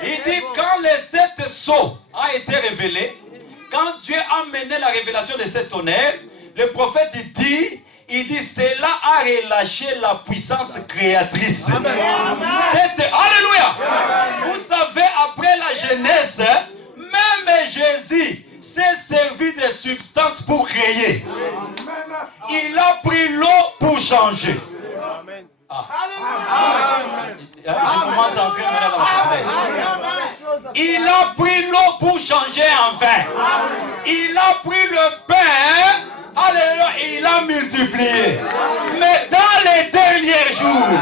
Il dit, quand les 7 sceaux ont été révélés, quand Dieu a mené la révélation de cet tonnerre, le prophète il dit, cela a relâché la puissance créatrice. Amen. Alléluia. Vous savez, après la Genèse, même Jésus s'est servi de substances pour créer. Il a pris l'eau pour changer. Ah. Je commence à entrer dans la parole. Il a pris l'eau pour changer en vin. Il a pris le pain. Alléluia, il a multiplié. Mais dans les derniers jours,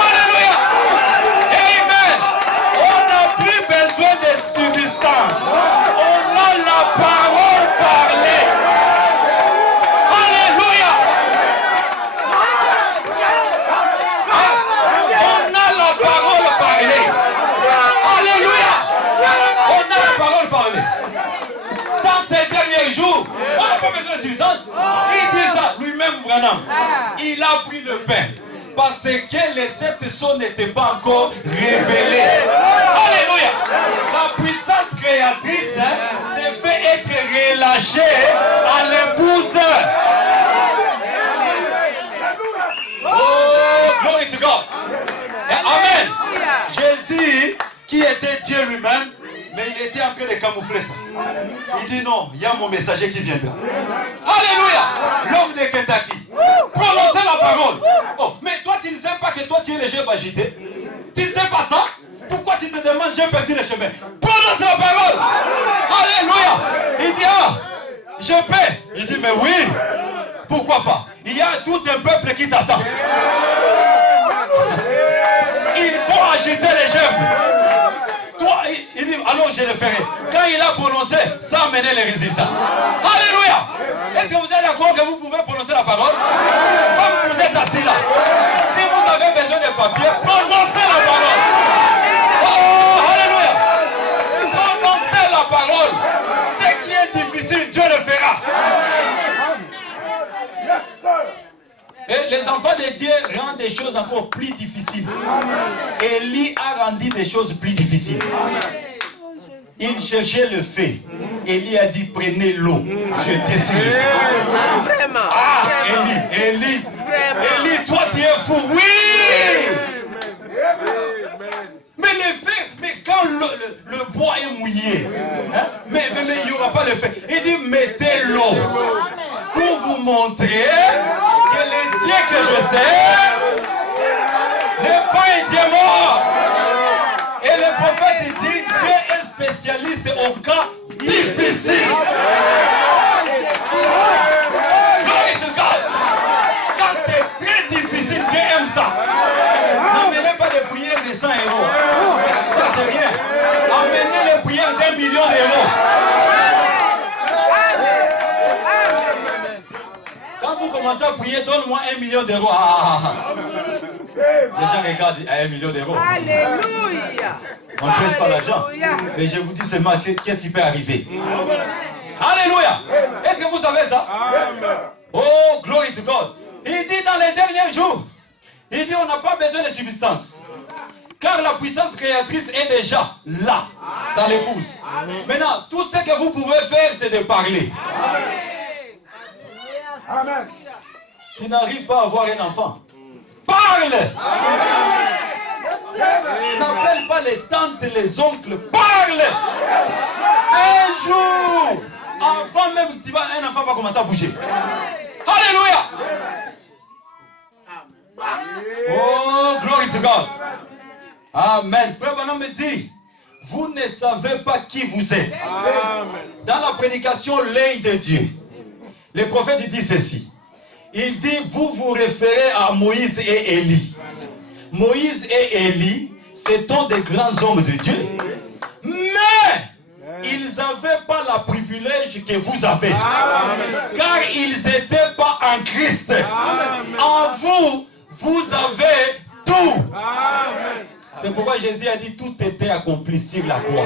alléluia, amen, on n'a plus besoin de substance. On a la parole parlée. Alléluia. On a la parole parlée. Alléluia. On a la parole parlée. Dans ces derniers jours, on n'a pas besoin de substance. Il dit ça, lui-même, Branham. Il a pris le pain. Parce que les 7 sceaux n'étaient pas encore révélés. Alléluia. La puissance créatrice devait être relâchée à l'épouse. Oh, glory to God. Amen. Jésus, qui était Dieu lui-même, mais il était en train de camoufler ça. Il dit non, il y a mon messager qui viendra. Alléluia. L'homme de Kentucky. Prononcez la parole. Oh, mais toi tu ne sais pas que toi tu es le jeu agité. Tu ne sais pas ça? Pourquoi tu te demandes j'ai perdu le chemin? Prononce la parole. Alléluia. Il dit ah, je paie. Il dit mais oui. Pourquoi pas? Il y a tout un peuple qui t'attend. Il faut agiter les jeunes. Toi, il dit, alors je le ferai. Quand il a prononcé, ça a mené les résultats. Alléluia. Est-ce que vous êtes d'accord que vous pouvez prononcer la parole? Comme vous êtes assis là. Si vous avez besoin de papier, prononcez la parole. Oh, alléluia. Prononcez la parole. Ce qui est difficile, Dieu le fera. Et les enfants de Dieu rendent des choses encore plus difficiles. Élie a rendu des choses plus difficiles. Il cherchait le feu. Élie a dit prenez l'eau. Je décide. Ah, Élie, toi tu es fou. Oui. Mais le feu, mais quand le bois est mouillé, hein, mais il n'y aura pas le feu. Il dit mettez l'eau pour vous montrer que le Dieu que je sais n'est pas un Dieu mort. Et le prophète dit Dieu est spécialiste au cas difficile. Glory to God. Quand c'est très difficile, Dieu aime ça. N'amenez pas des prières de 100 euros. Ça c'est rien. Amenez les prières d'1 million d'euros. crier, donne-moi 1 million d'euros. Les gens regardent à 1 million d'euros. Alléluia. On ne presse pas l'argent. Mais je vous dis seulement qu'est-ce qui peut arriver. Alléluia. Est-ce que vous savez ça? Oh, glory to God. Il dit dans les derniers jours, il dit on n'a pas besoin de substance. Car la puissance créatrice est déjà là, dans l'épouse. Maintenant, tout ce que vous pouvez faire, c'est de parler. Amen. Tu n'arrives pas à avoir un enfant. Parle! N'appelle pas les tantes et les oncles. Parle! Un jour, enfant même, un enfant va commencer à bouger. Alléluia! Oh, glory to God. Amen. Frère Branham me dit, vous ne savez pas qui vous êtes. Dans la prédication, l'œil de Dieu, le prophète il dit ceci. Il dit, vous vous référez à Moïse et Élie. Moïse et Élie, c'étaient des grands hommes de Dieu. Mais ils n'avaient pas le privilège que vous avez. Car ils n'étaient pas en Christ. En vous, vous avez tout. C'est pourquoi Jésus a dit, tout était accompli sur la croix.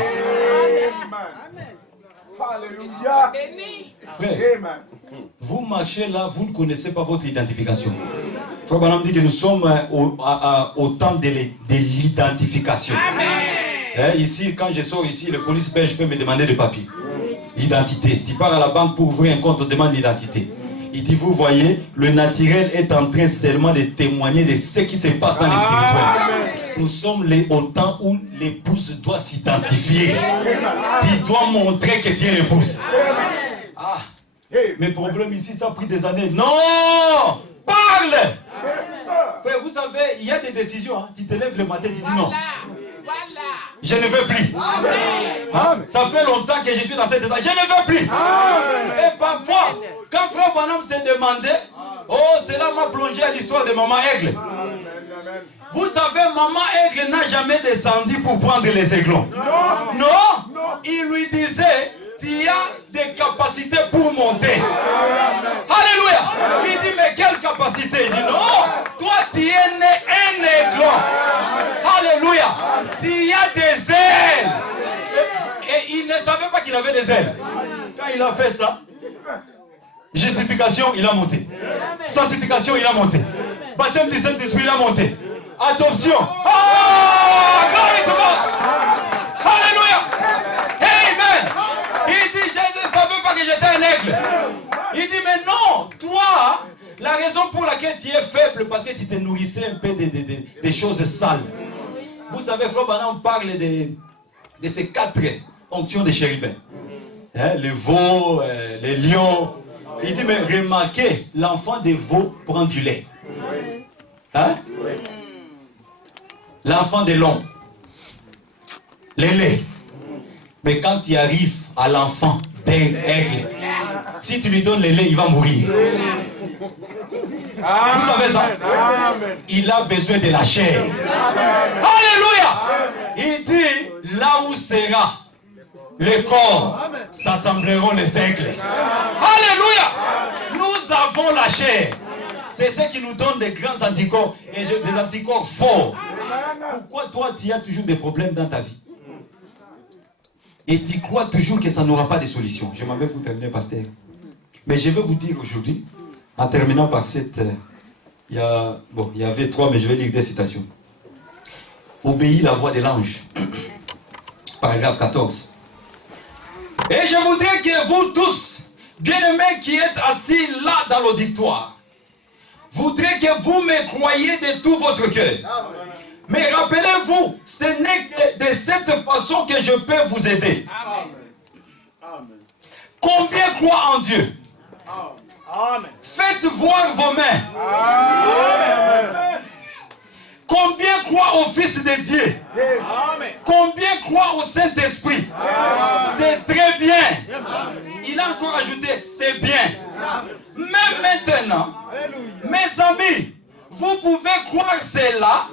Alléluia. Frère, vous marchez là, vous ne connaissez pas votre identification. Frère Branham dit que nous sommes au temps de l'identification. Ici, quand je sors ici, le police belge peut me demander des papiers. L'identité. Tu pars à la banque pour ouvrir un compte, on demande l'identité. Il dit, vous voyez, le naturel est en train seulement de témoigner de ce qui se passe dans le spirituel. Nous sommes au temps où l'épouse doit s'identifier. Tu dois montrer que tu es l'épouse. Ah, mes problèmes ici, ça a pris des années. Non! Parle! Frère, vous savez, il y a des décisions. Hein. Tu te lèves le matin, tu dis non. Je ne veux plus. Ça fait longtemps que je suis dans cet état. Je ne veux plus. Et parfois, quand Frère Branham s'est demandé, oh, cela m'a plongé à l'histoire de Maman Aigle. Vous savez, Maman Aigle n'a jamais descendu pour prendre les aiglons. Non. Il lui disait, tu as des capacités pour monter. Alléluia. Il dit, mais quelle capacité? Il dit, non, toi tu es né un aiglon. Alléluia. Tu as des ailes. Et il ne savait pas qu'il avait des ailes. Quand il a fait ça, justification, il a monté. Sanctification, il a monté. Baptême du Saint-Esprit, il a monté. Adoption. Oh, glory to God. Alléluia. Amen. Il dit, je ne savais pas que j'étais un aigle. Il dit, mais non, toi, la raison pour laquelle tu es faible, parce que tu te nourrissais un peu des choses sales. Vous savez, Frère Branham parle de ces 4 onctions de chérubins. Hein, les veaux, les lions. Il dit, mais remarquez, l'enfant des veaux prend du lait. Hein? L'enfant des lions, le lait. Mais quand tu arrives à l'enfant d'un aigle, si tu lui donnes le lait, il va mourir. Vous savez ça? Il a besoin de la chair. Alléluia. Il dit, là où sera le corps, s'assembleront les aigles. Alléluia. Nous avons la chair. C'est ce qui nous donne des grands anticorps et des anticorps forts. Pourquoi toi tu as toujours des problèmes dans ta vie? Et tu crois toujours que ça n'aura pas de solution. Je m'en vais vous terminer, pasteur. Mais je vais vous dire aujourd'hui, en terminant par cette... il y avait 3, mais je vais lire des citations. Obéis la voix de l'ange. Paragraphe 14. Et je voudrais que vous tous, bien-aimés qui êtes assis là dans l'auditoire, voudrais que vous me croyiez de tout votre cœur. Mais rappelez-vous, ce n'est que de cette façon que je peux vous aider. Combien croient en Dieu? Faites voir vos mains. Combien croient au Fils de Dieu? Combien croient au Saint-Esprit? C'est très bien. Il a encore ajouté, c'est bien. Mais maintenant, mes amis, vous pouvez croire cela.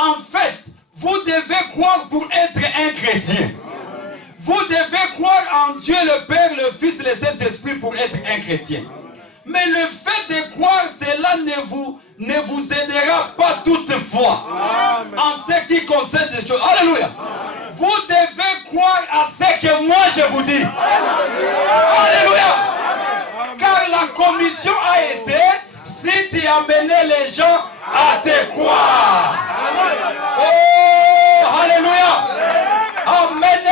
En fait, vous devez croire pour être un chrétien. Vous devez croire en Dieu le Père, le Fils et le Saint-Esprit pour être un chrétien. Mais le fait de croire cela ces choses. Alléluia. Vous devez croire à ce que moi je vous dis. Alléluia. Car la commission a été, si tu amenais les gens à te croire. Oh, alléluia. Amen.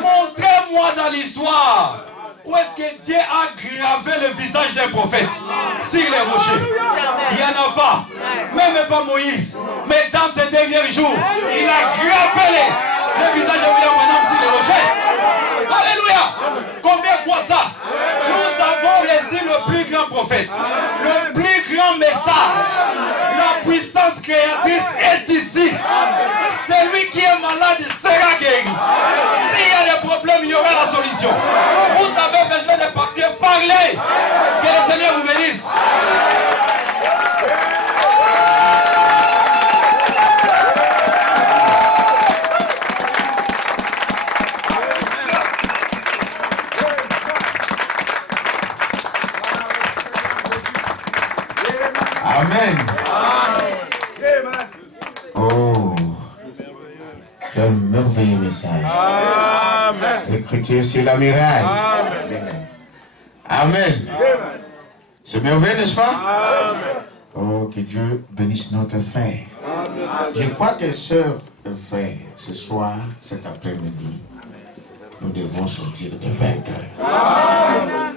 Montrez-moi dans l'histoire où est-ce que Dieu a gravé le visage d'un prophète sur les rochers. Il n'y en a pas. Même pas Moïse. Mais dans ces derniers jours, il a gravé le visage de William Branham sur les rochers. Alléluia. Combien croient ça? Nous avons reçu le plus grand prophète. Le plus grand message. La puissance créatrice est ici. Celui qui est malade sera guéri. S'il y a des problèmes, il y aura la solution. Vous avez besoin de parler. Que le Seigneur vous bénisse. Amen. Oh, quel merveilleux message. L'écriture sur la muraille. Amen. C'est merveilleux, n'est-ce pas? Oh, que Dieu bénisse notre frère. Je crois que sœurs et frères, ce soir, cet après-midi, nous devons sortir de vainqueurs.